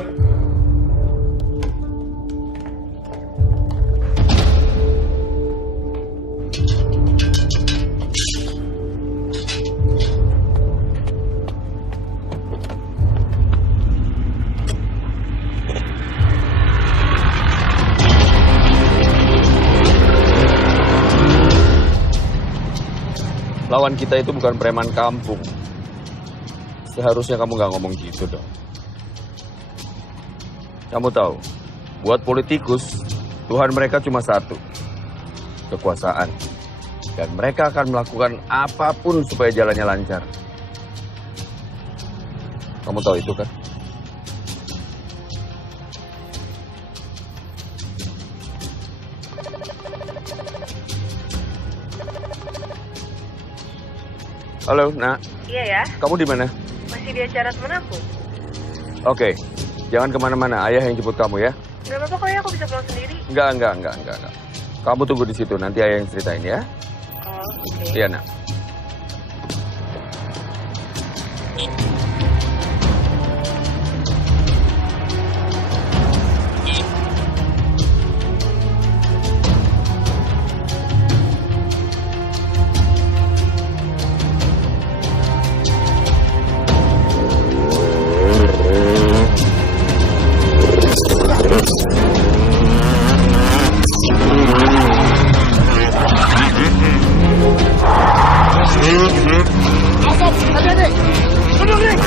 Lawan kita itu bukan preman kampung. Seharusnya kamu gak ngomong gitu dong. Kamu tahu, buat politikus, Tuhan mereka cuma satu, kekuasaan. Dan mereka akan melakukan apapun supaya jalannya lancar. Kamu tahu itu kan? Halo, Nak. Iya ya, Kamu di mana? masih di acara temen aku. Oke, jangan kemana-mana. Ayah yang jemput kamu ya. Gak apa-apa kok ya, aku bisa pulang sendiri. Enggak. Kamu tunggu di situ, nanti ayah yang ceritain ya. Oh, oke. Iya, Nak. Asap, hati-hati. Duduk nih.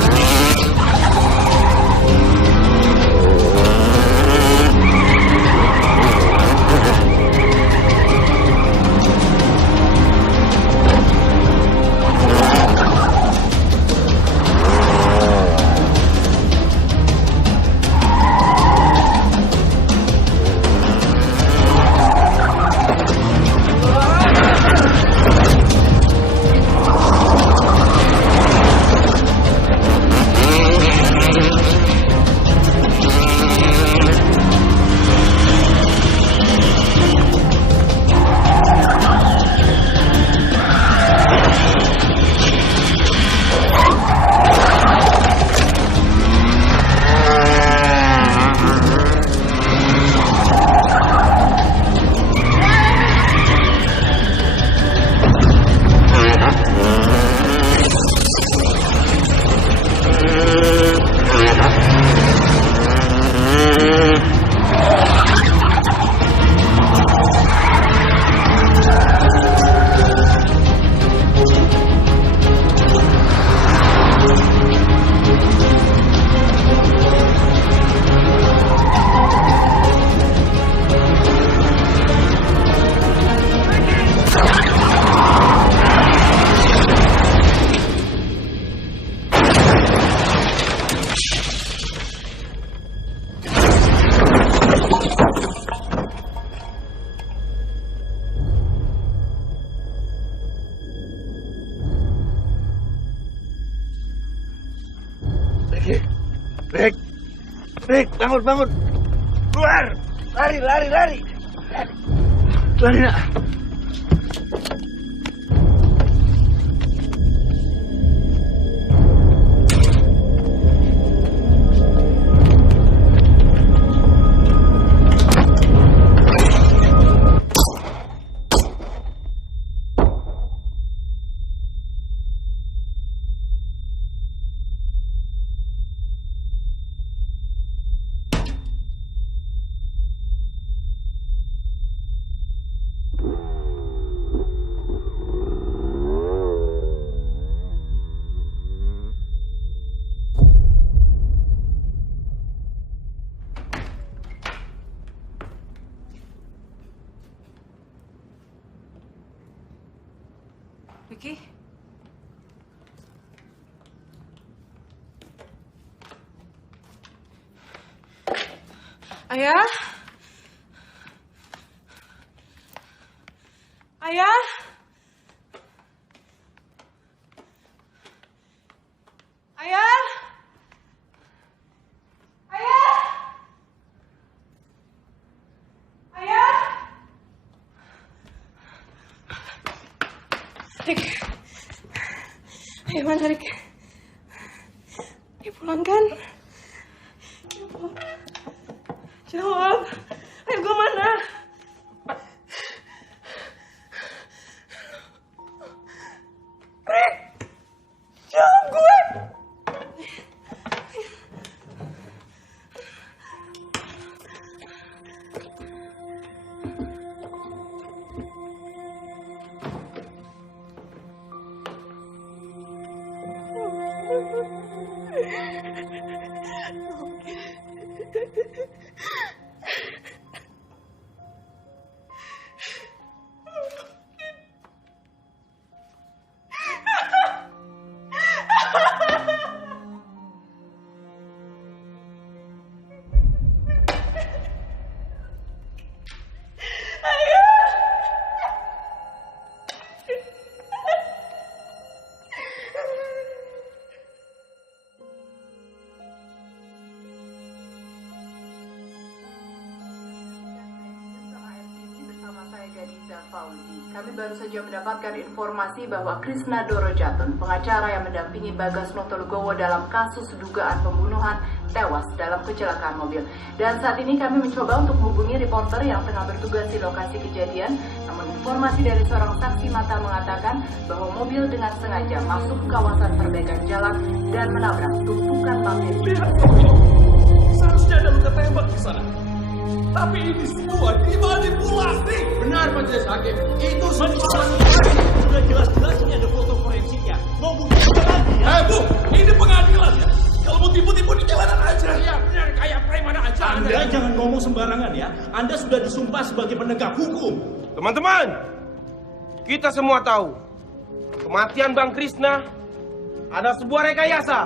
Rick, bangun. Keluar. Lari. Lari, Nak. Vicky? Ayah? Ayah? Ayah? Ayah? Ayah? Rick. Ayo mana Rick? Dia pulang kan? Dia pulang. Jawab. Ayo gue mana? Rick. Jawab gue. baru saja mendapatkan informasi bahwa Krishna Dorojatun, pengacara yang mendampingi Bagas Notologowo dalam kasus dugaan pembunuhan, tewas dalam kecelakaan mobil. Dan saat ini kami mencoba untuk menghubungi reporter yang tengah bertugas di lokasi kejadian. Namun informasi dari seorang saksi mata mengatakan bahwa mobil dengan sengaja masuk ke kawasan perbaikan jalan dan menabrak tumpukan pasir. Seharusnya ada luka tembak di sana. Tapi ini semua dimanipulasi. Benar, Majelis Hakim. Itu semua sudah jelas-jelas ini ada foto forensiknya. Mau bukti lagi ya? Bu, ini pengadilan ya. Kalau mau tipu-tipu di jalanan aja. Iya, benar. Kayak preman aja. Anda jangan ngomong sembarangan ya. Anda sudah disumpah sebagai penegak hukum. Teman-teman, kita semua tahu kematian Bang Krishna adalah sebuah rekayasa,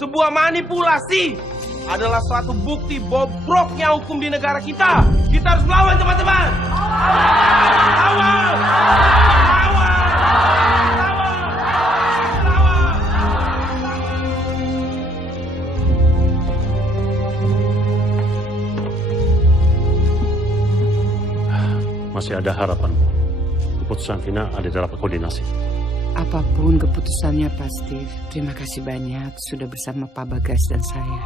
sebuah manipulasi, adalah suatu bukti bobroknya hukum di negara kita. Kita harus melawan, teman-teman. Lawan! Masih ada harapan. Keputusan final ada dalam koordinasi. Apapun keputusannya Pak Steve, terima kasih banyak sudah bersama Pak Bagas dan saya.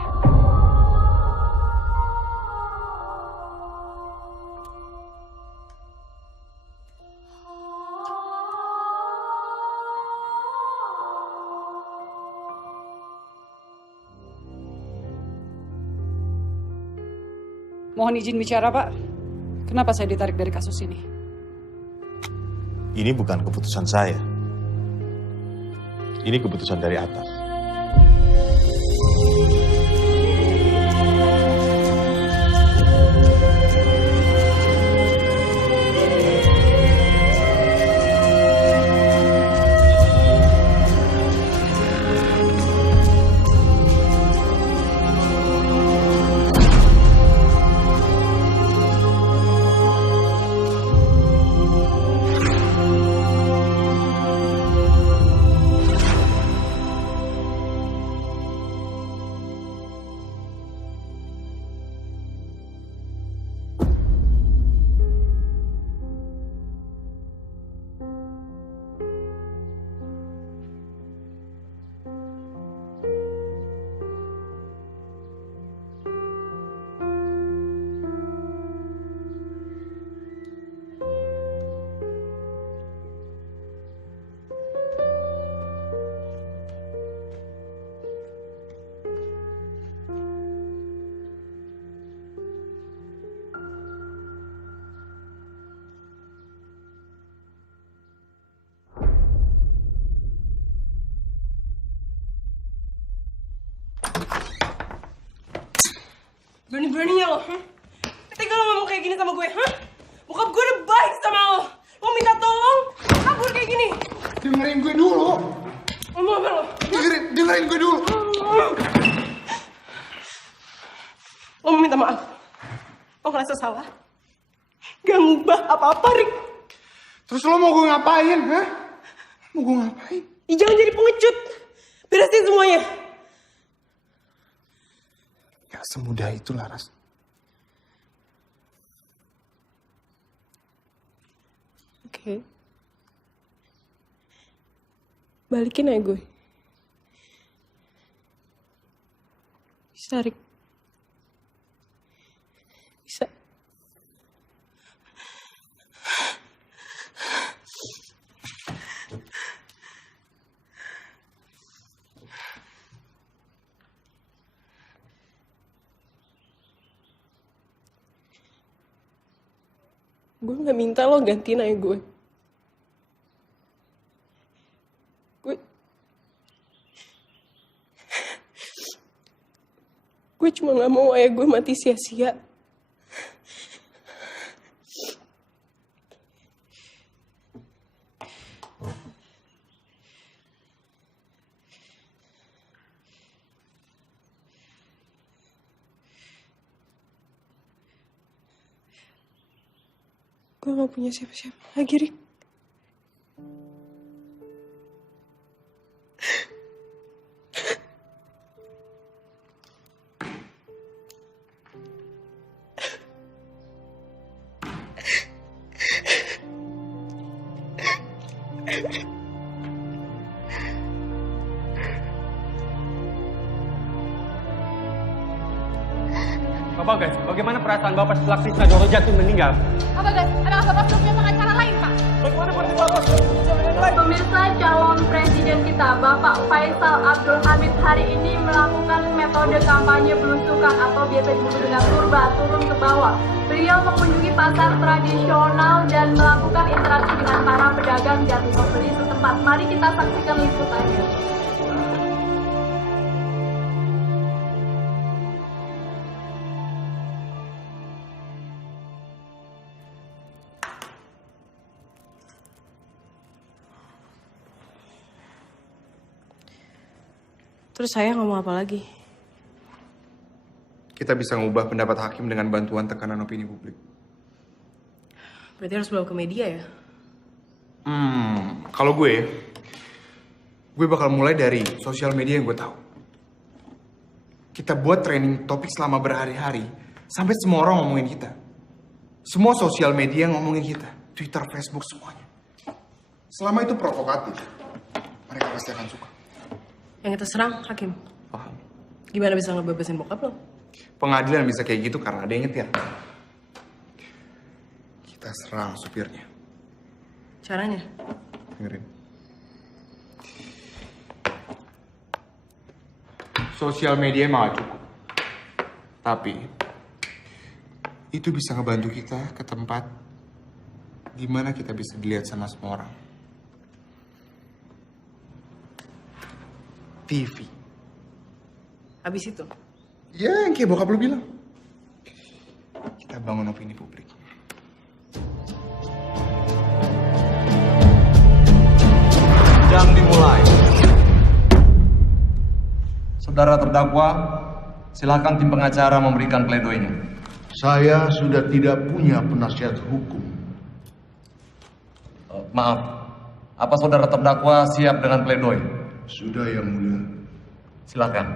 Mohon izin bicara, Pak. Kenapa saya ditarik dari kasus ini? Ini bukan keputusan saya. Ini keputusan dari atas. Berani-beraninya lo, ketika lo ngomong kayak gini sama gue, bokap gue udah baik sama lo. Lo minta tolong, kabur kayak gini. Dengerin gue dulu. Ngomong apa lo? Dengerin gue dulu. Lo minta maaf. Lo ngerasa salah. Gak ngubah apa-apa, Rick. Terus lo mau gue ngapain, Mau gue ngapain? Jangan jadi pengecut. Beresin semuanya. Gak semudah itu, Laras. Oke. Balikin aja gue. Bisa, Rick. Bisa. Gue gak minta lo gantiin aja gue. Gue cuma gak mau ayah gue mati sia-sia. Gue gak punya siapa-siapa lagi, Rick. Bagas, bagaimana perasaan Bapak setelah Krisna Doro Jatun meninggal? Bagas, apakah Bapak belum punya pengacara lain, Pak? Bagaimana perasaan Bapak yang lain? Pemirsa, calon presiden kita, Bapak Faisal Abdul Hamid hari ini melakukan metode kampanye belusukan atau biasa disebut dengan turba, turun ke bawah. Beliau mengunjungi pasar tradisional dan melakukan interaksi dengan para pedagang dan pembeli setempat. Mari kita saksikan liputannya. Terus saya ngomong apa lagi? Kita bisa ngubah pendapat hakim dengan bantuan tekanan opini publik. Berarti harus bawa ke media ya? Kalau gue bakal mulai dari sosial media yang gue tahu. Kita buat training topik selama berhari-hari, sampai semua orang ngomongin kita. Semua sosial media ngomongin kita. Twitter, Facebook, semuanya. Selama itu provokatif, mereka pasti akan suka. Yang kita serang, Hakim. Paham. Gimana bisa ngebebasin bokap lo? Pengadilan bisa kayak gitu karena ada yang nyetir. Kita serang supirnya. Caranya? Dengerin. Sosial media emang gak cukup. Tapi itu bisa ngebantu kita ke tempat dimana kita bisa dilihat sama semua orang. TV. Habis itu? Ya, yang kayak bokap lu bilang. Kita bangun opini publik. Sidang dimulai. Saudara terdakwa, silakan tim pengacara memberikan pledoinya. Saya sudah tidak punya penasihat hukum. Maaf, apa saudara terdakwa siap dengan pledoi? Sudah, Yang Mulia. Silakan.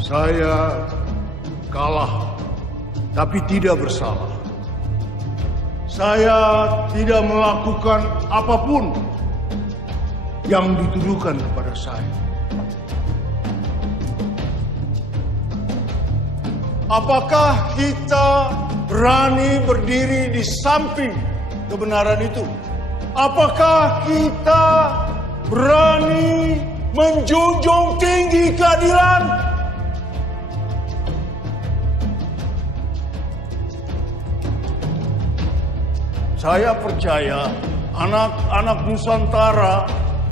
Saya kalah, tapi tidak bersalah. Saya tidak melakukan apapun yang dituduhkan kepada saya. Apakah kita berani berdiri di samping kebenaran itu? Apakah kita berani menjunjung tinggi keadilan? Saya percaya anak-anak Nusantara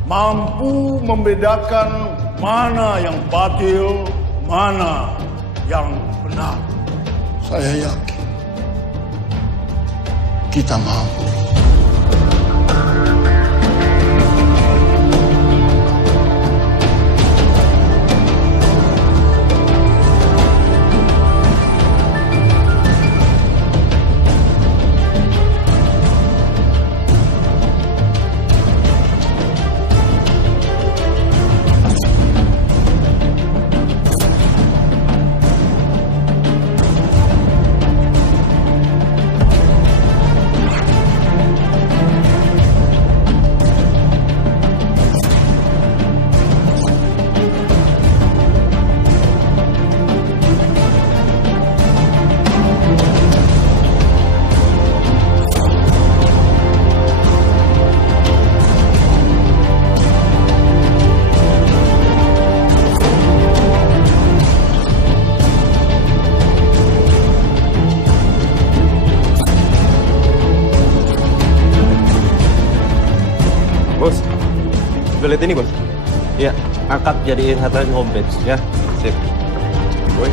mampu membedakan mana yang batil, mana yang benar. Saya yakin kita mampu. Lihat ini bos. Ya, angkat jadiin headline homepage ya. Sip. Boy.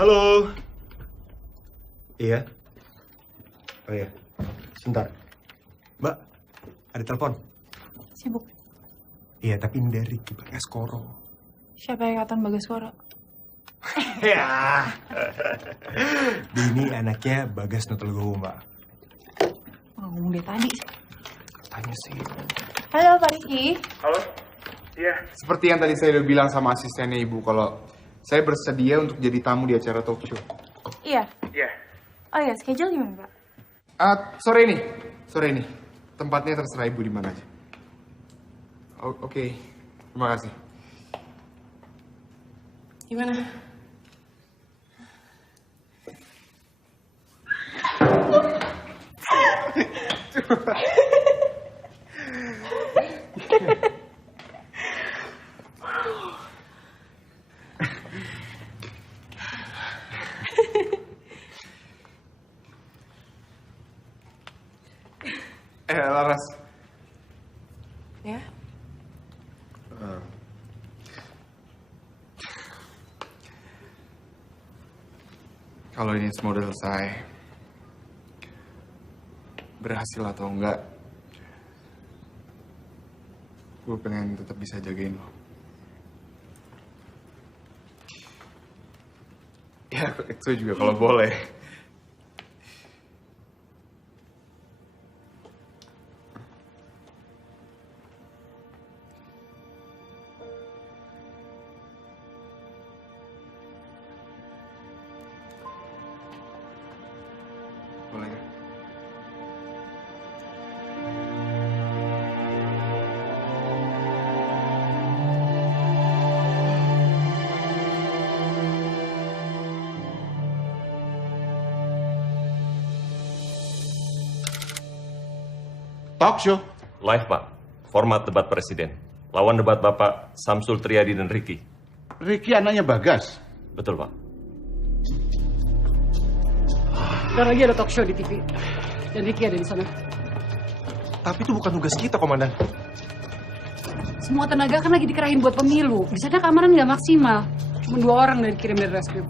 Halo. Iya. Oh iya. Sebentar. Mbak, ada telepon. Sibuk. Iya, tapi ini dari Kibar Eskoro. Siapa yang kata Bagaskoro? Ya. Ini anaknya Bagas Notologowo, Mbak. Ngomong dari tadi. Tanya sih. Halo Pak Riki. Halo? Iya. Seperti yang tadi saya udah bilang sama asistennya Ibu, kalau saya bersedia untuk jadi tamu di acara talk show. Iya. Iya. Oh ya, schedule gimana Pak? Sore ini. Tempatnya terserah Ibu di mana aja. Oke. Terima kasih. Gimana? Laras. Ya? Kalau ini semua udah selesai, berhasil atau enggak, gue pengen tetap bisa jagain lo. Ya, itu juga kalau boleh. Boleh ya? Talk show. Live, Pak. Format debat presiden. Lawan debat Bapak Samsul Triadi dan Ricky. Ricky anaknya Bagas. Betul, Pak. Bentar lagi ada talk show di TV. Dan Ricky ada di sana. Tapi itu bukan tugas kita, Komandan. Semua tenaga kan lagi dikerahin buat pemilu. Di sana keamanan nggak maksimal. Cuma 2 orang dari kirim dari reskrim.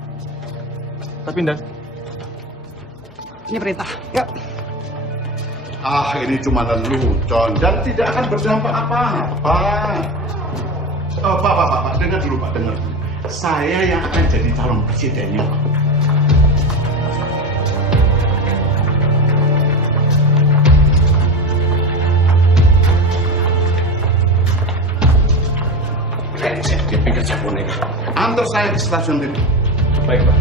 Tapi, Dan. Ini perintah. Yuk. Ini cuma lelucon dan tidak akan berdampak apa-apa. Pak, dengar dulu, Pak, dengar dulu. Saya yang akan jadi calon presidennya, Pak. Brengsek, dia pikir saya boneka. Antar saya ke stasiun itu. Baik, Pak.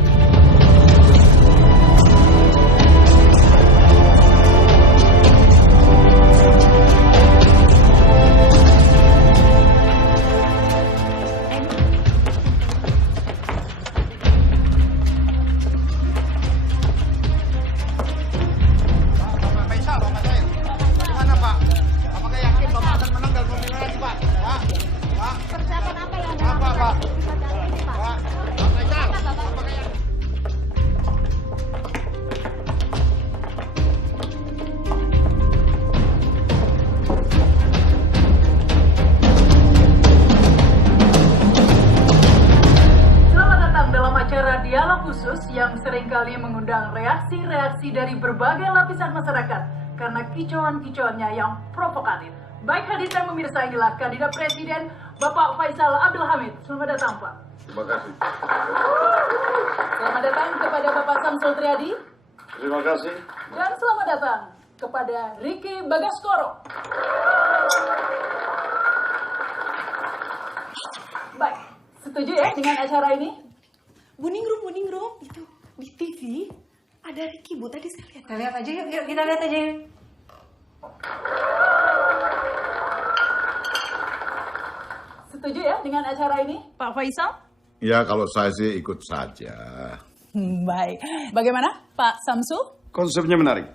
yang seringkali mengundang reaksi-reaksi dari berbagai lapisan masyarakat karena kicauan-kicauannya yang provokatif. Baik hadir dan pemirsa, inilah kandidat presiden Bapak Faisal Abdul Hamid. Selamat datang, Pak. Terima kasih. Selamat datang kepada Bapak Samsul Triadi. Terima kasih. Dan selamat datang kepada Ricky Bagaskoro. Baik, setuju ya dengan acara ini? Buningrum, itu di TV ada Ricky, Bu. Tadi saya lihat. Kita lihat aja yuk, kita lihat aja yuk. Setuju ya dengan acara ini, Pak Faisal? Ya, kalau saya sih ikut saja. Baik. Bagaimana, Pak Samsul? Konsepnya menarik.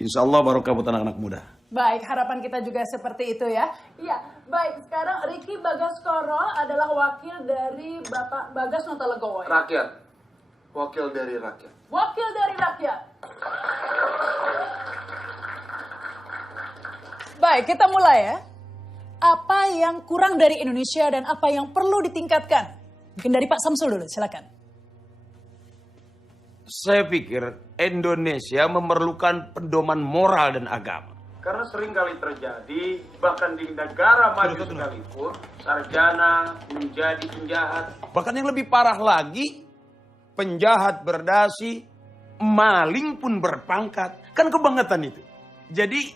Insya Allah barokah buat anak-anak muda. Baik, harapan kita juga seperti itu ya. Iya, baik. Sekarang Ricky Bagaskoro adalah wakil dari Bapak Bagas Notologowo. Rakyat. Wakil dari rakyat. Wakil dari rakyat. Baik, kita mulai ya. Apa yang kurang dari Indonesia dan apa yang perlu ditingkatkan? Mungkin dari Pak Samsul dulu, silakan. Saya pikir Indonesia memerlukan pedoman moral dan agama. Karena sering kali terjadi, bahkan di negara maju sekalipun, sarjana menjadi penjahat. Bahkan yang lebih parah lagi, penjahat berdasi, maling pun berpangkat. Kan kebangetan itu. Jadi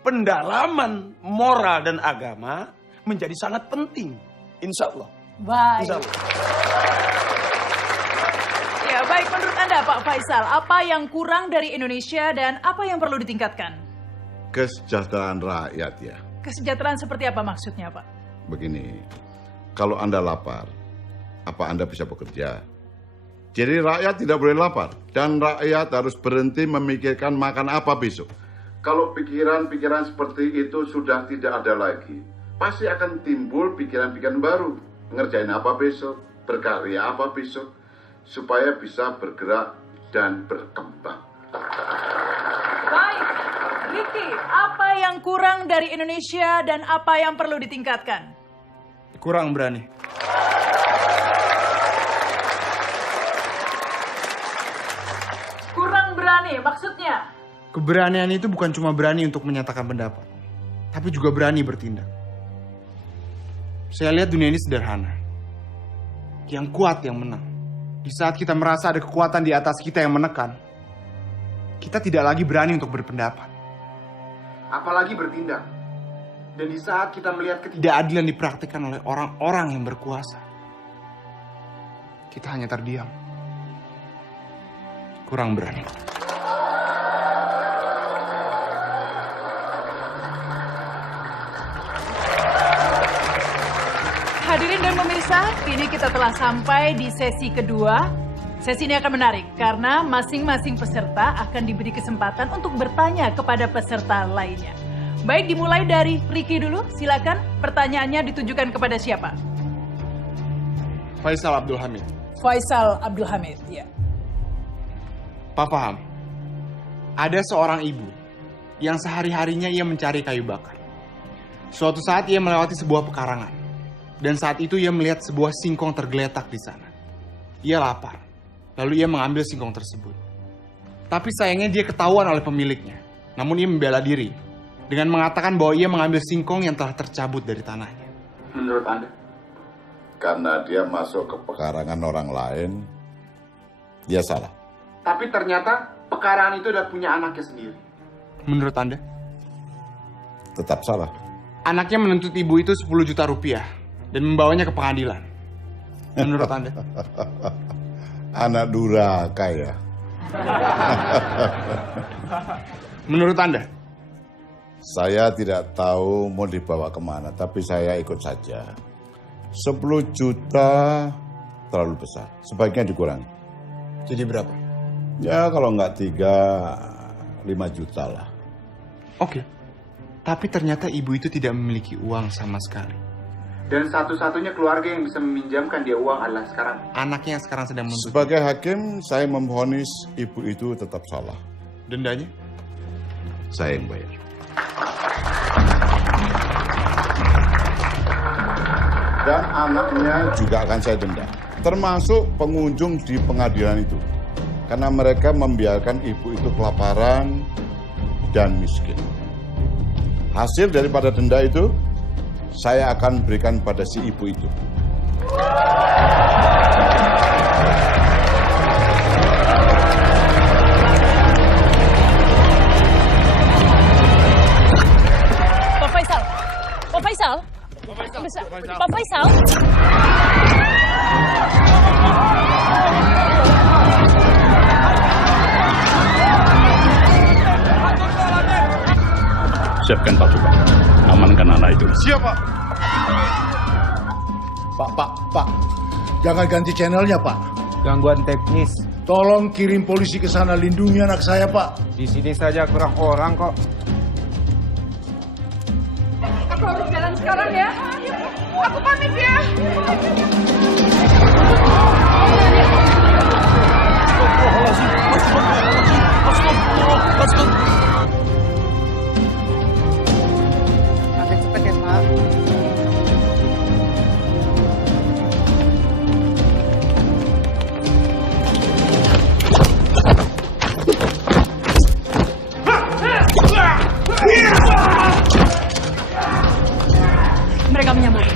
pendalaman moral dan agama menjadi sangat penting. Insya Allah. Baik. Insya Allah. Ya, baik, menurut Anda Pak Faisal, apa yang kurang dari Indonesia dan apa yang perlu ditingkatkan? Kesejahteraan rakyat ya. Kesejahteraan seperti apa maksudnya, Pak? Begini, kalau Anda lapar, apa Anda bisa bekerja? Jadi rakyat tidak boleh lapar dan rakyat harus berhenti memikirkan makan apa besok. Kalau pikiran-pikiran seperti itu sudah tidak ada lagi, pasti akan timbul pikiran-pikiran baru. Ngerjain apa besok, berkarya apa besok, supaya bisa bergerak dan berkembang. Baik, Ricky, apa yang kurang dari Indonesia dan apa yang perlu ditingkatkan? Kurang berani. Kurang berani, maksudnya? Keberanian itu bukan cuma berani untuk menyatakan pendapat, tapi juga berani bertindak. Saya lihat dunia ini sederhana. Yang kuat yang menang. Di saat kita merasa ada kekuatan di atas kita yang menekan, kita tidak lagi berani untuk berpendapat. Apalagi bertindak. Dan di saat kita melihat ketidakadilan dipraktikkan oleh orang-orang yang berkuasa, kita hanya terdiam. Kurang berani. Hadirin dan pemirsa, kini kita telah sampai di sesi kedua. Sesi ini akan menarik karena masing-masing peserta akan diberi kesempatan untuk bertanya kepada peserta lainnya. Baik, dimulai dari Ricky dulu. Silakan, pertanyaannya ditujukan kepada siapa? Faisal Abdul Hamid. Faisal Abdul Hamid, ya. Pak paham, ada seorang ibu yang sehari-harinya ia mencari kayu bakar. Suatu saat ia melewati sebuah pekarangan. Dan saat itu ia melihat sebuah singkong tergeletak di sana. Ia lapar, lalu ia mengambil singkong tersebut. Tapi sayangnya dia ketahuan oleh pemiliknya. Namun ia membela diri dengan mengatakan bahwa ia mengambil singkong yang telah tercabut dari tanahnya. Menurut Anda? Karena dia masuk ke pekarangan orang lain, dia salah. Tapi ternyata pekarangan itu udah punya anaknya sendiri. Menurut Anda? Tetap salah. Anaknya menuntut ibu itu 10 juta rupiah dan membawanya ke pengadilan. Menurut Anda? Anak durhaka ya. Menurut Anda? Saya tidak tahu mau dibawa kemana, tapi saya ikut saja. 10 juta terlalu besar, sebaiknya dikurangi. Jadi berapa? Ya kalau nggak 5 juta lah. Oke. Tapi ternyata ibu itu tidak memiliki uang sama sekali. Dan satu-satunya keluarga yang bisa meminjamkan dia uang adalah sekarang anaknya yang sekarang sedang menuntut. Sebagai hakim, saya memvonis ibu itu tetap salah. Dendanya? Saya yang bayar. Dan anaknya juga akan saya denda. Termasuk pengunjung di pengadilan itu. Karena mereka membiarkan ibu itu kelaparan dan miskin. Hasil daripada denda itu, saya akan berikan pada si ibu itu. Pak Faisal. Pak Faisal. Pak Faisal. Siapkan pasukan. Amankan anak itu. Siap, Pak. Pak. Jangan ganti channelnya, Pak. Gangguan teknis. Tolong kirim polisi ke sana, lindungi anak saya, Pak. Di sini saja kurang orang kok. Aku harus jalan sekarang ya. Aku pamit ya. Agak cepet ya, Pak. Mereka menyambut.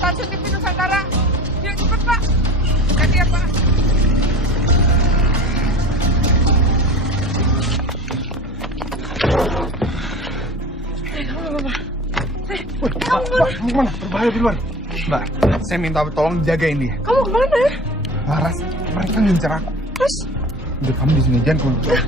Stasiun TV Nusantara. Yuk cepet Pak. Hati ya Pak. Pak, mau kemana? Berbahaya di luar. Mbak, saya minta tolong jagain dia. Kamu kemana? Laras, mereka ngincar aku. Terus? Udah kamu di sini jangan keluar.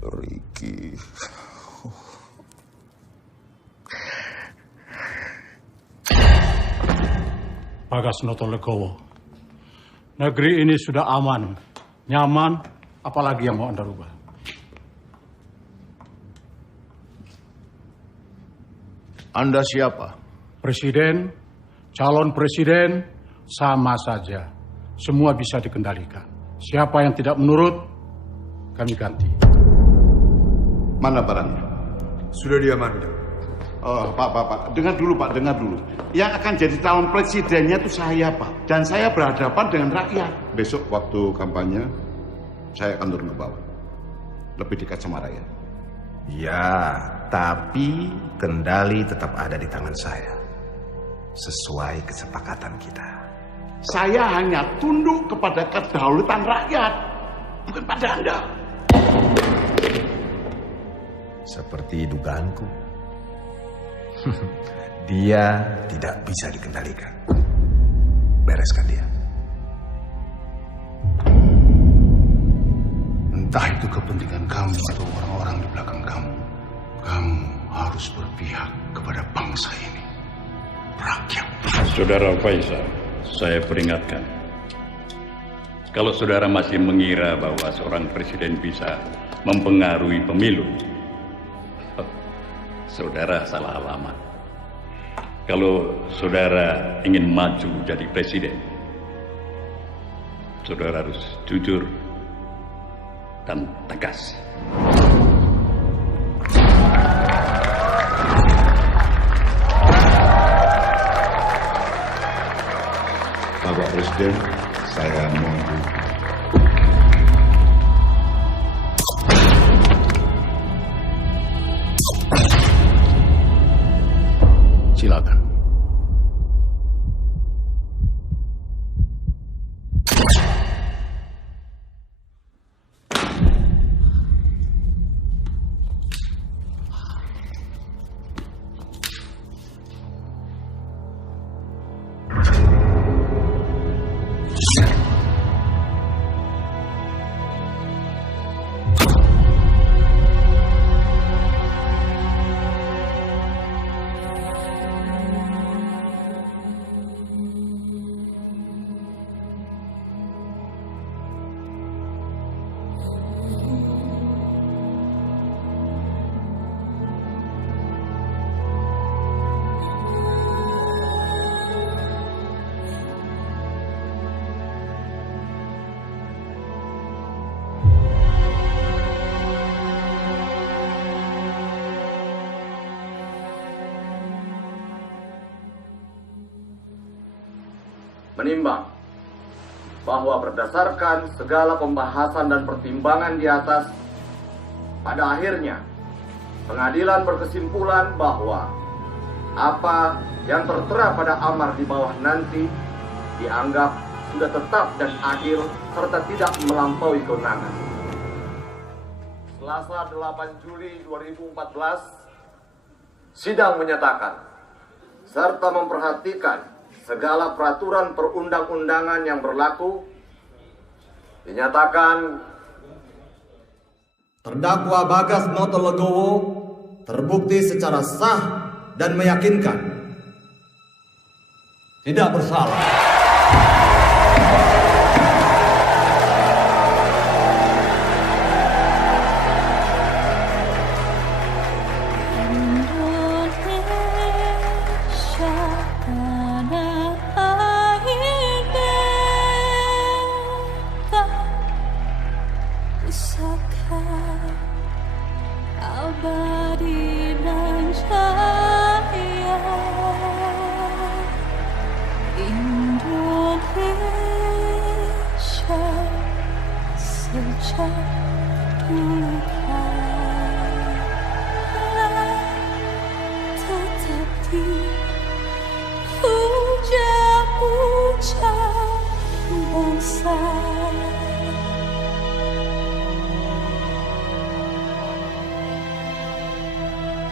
Berhenti! Bagas Noto Legowo. Negeri ini sudah aman, nyaman, apalagi yang mau Anda rubah. Anda siapa? Presiden, calon presiden, sama saja. Semua bisa dikendalikan. Siapa yang tidak menurut, kami ganti. Mana barangnya? Sudah diamankan. Oh, Pak, dengar dulu Pak, dengar dulu. Yang akan jadi calon presidennya itu saya Pak, dan saya berhadapan dengan rakyat. Besok waktu kampanye, saya akan turun ke bawah, lebih dekat sama rakyat. Ya, tapi kendali tetap ada di tangan saya, sesuai kesepakatan kita. Saya hanya tunduk kepada kedaulatan rakyat, bukan pada Anda. Seperti dugaanku. Dia tidak bisa dikendalikan. Bereskan dia. Entah itu kepentingan kamu atau orang-orang di belakang kamu, kamu harus berpihak kepada bangsa ini, rakyat. Saudara Faisal, saya peringatkan. Kalau saudara masih mengira bahwa seorang presiden bisa mempengaruhi pemilu, saudara salah alamat. Kalau saudara ingin maju jadi presiden, saudara harus jujur dan tegas. Bapak Presiden, saya menunggu. Silakan. Menimbang bahwa berdasarkan segala pembahasan dan pertimbangan di atas, pada akhirnya pengadilan berkesimpulan bahwa apa yang tertera pada amar di bawah nanti dianggap sudah tetap dan adil serta tidak melampaui kewenangan. Selasa 8 Juli 2014, sidang menyatakan serta memperhatikan segala peraturan perundang-undangan yang berlaku, dinyatakan terdakwa Bagas Noto Legowo terbukti secara sah dan meyakinkan tidak bersalah.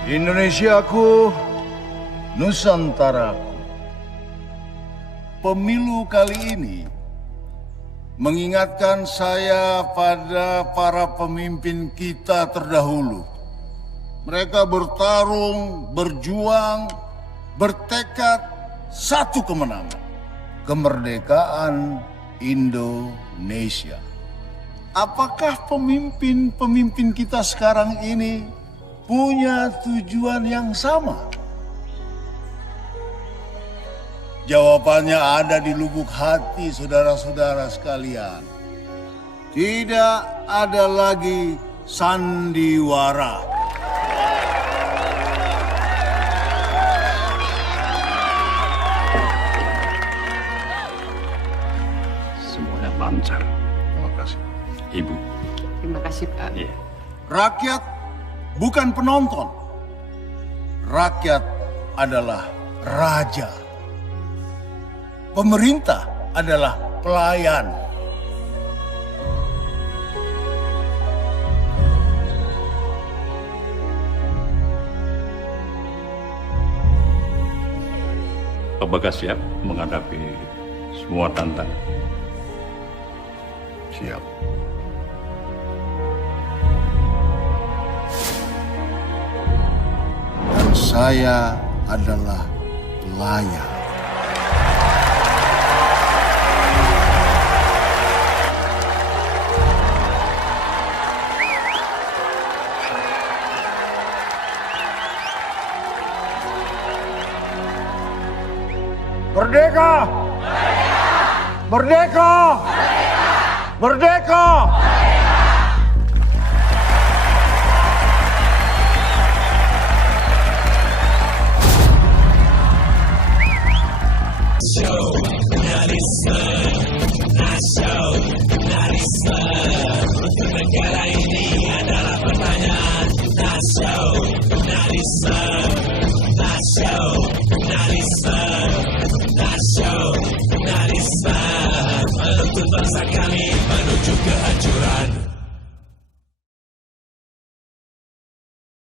Indonesiaku, Nusantaraku. Pemilu kali ini mengingatkan saya pada para pemimpin kita terdahulu. Mereka bertarung, berjuang, bertekad satu kemenangan, kemerdekaan Indonesia. Apakah pemimpin-pemimpin kita sekarang ini punya tujuan yang sama? Jawabannya ada di lubuk hati saudara-saudara sekalian. Tidak ada lagi sandiwara. lancar. Terima kasih. Ibu. Terima kasih, Pak. Iya. Rakyat bukan penonton. Rakyat adalah raja. Pemerintah adalah pelayan. Apakah siap menghadapi semua tantangan? Siap. Dan saya adalah pelayan. Merdeka! Merdeka! Merdeka! Negara ini adalah pertanyaan nasionalisme menuntut bangsa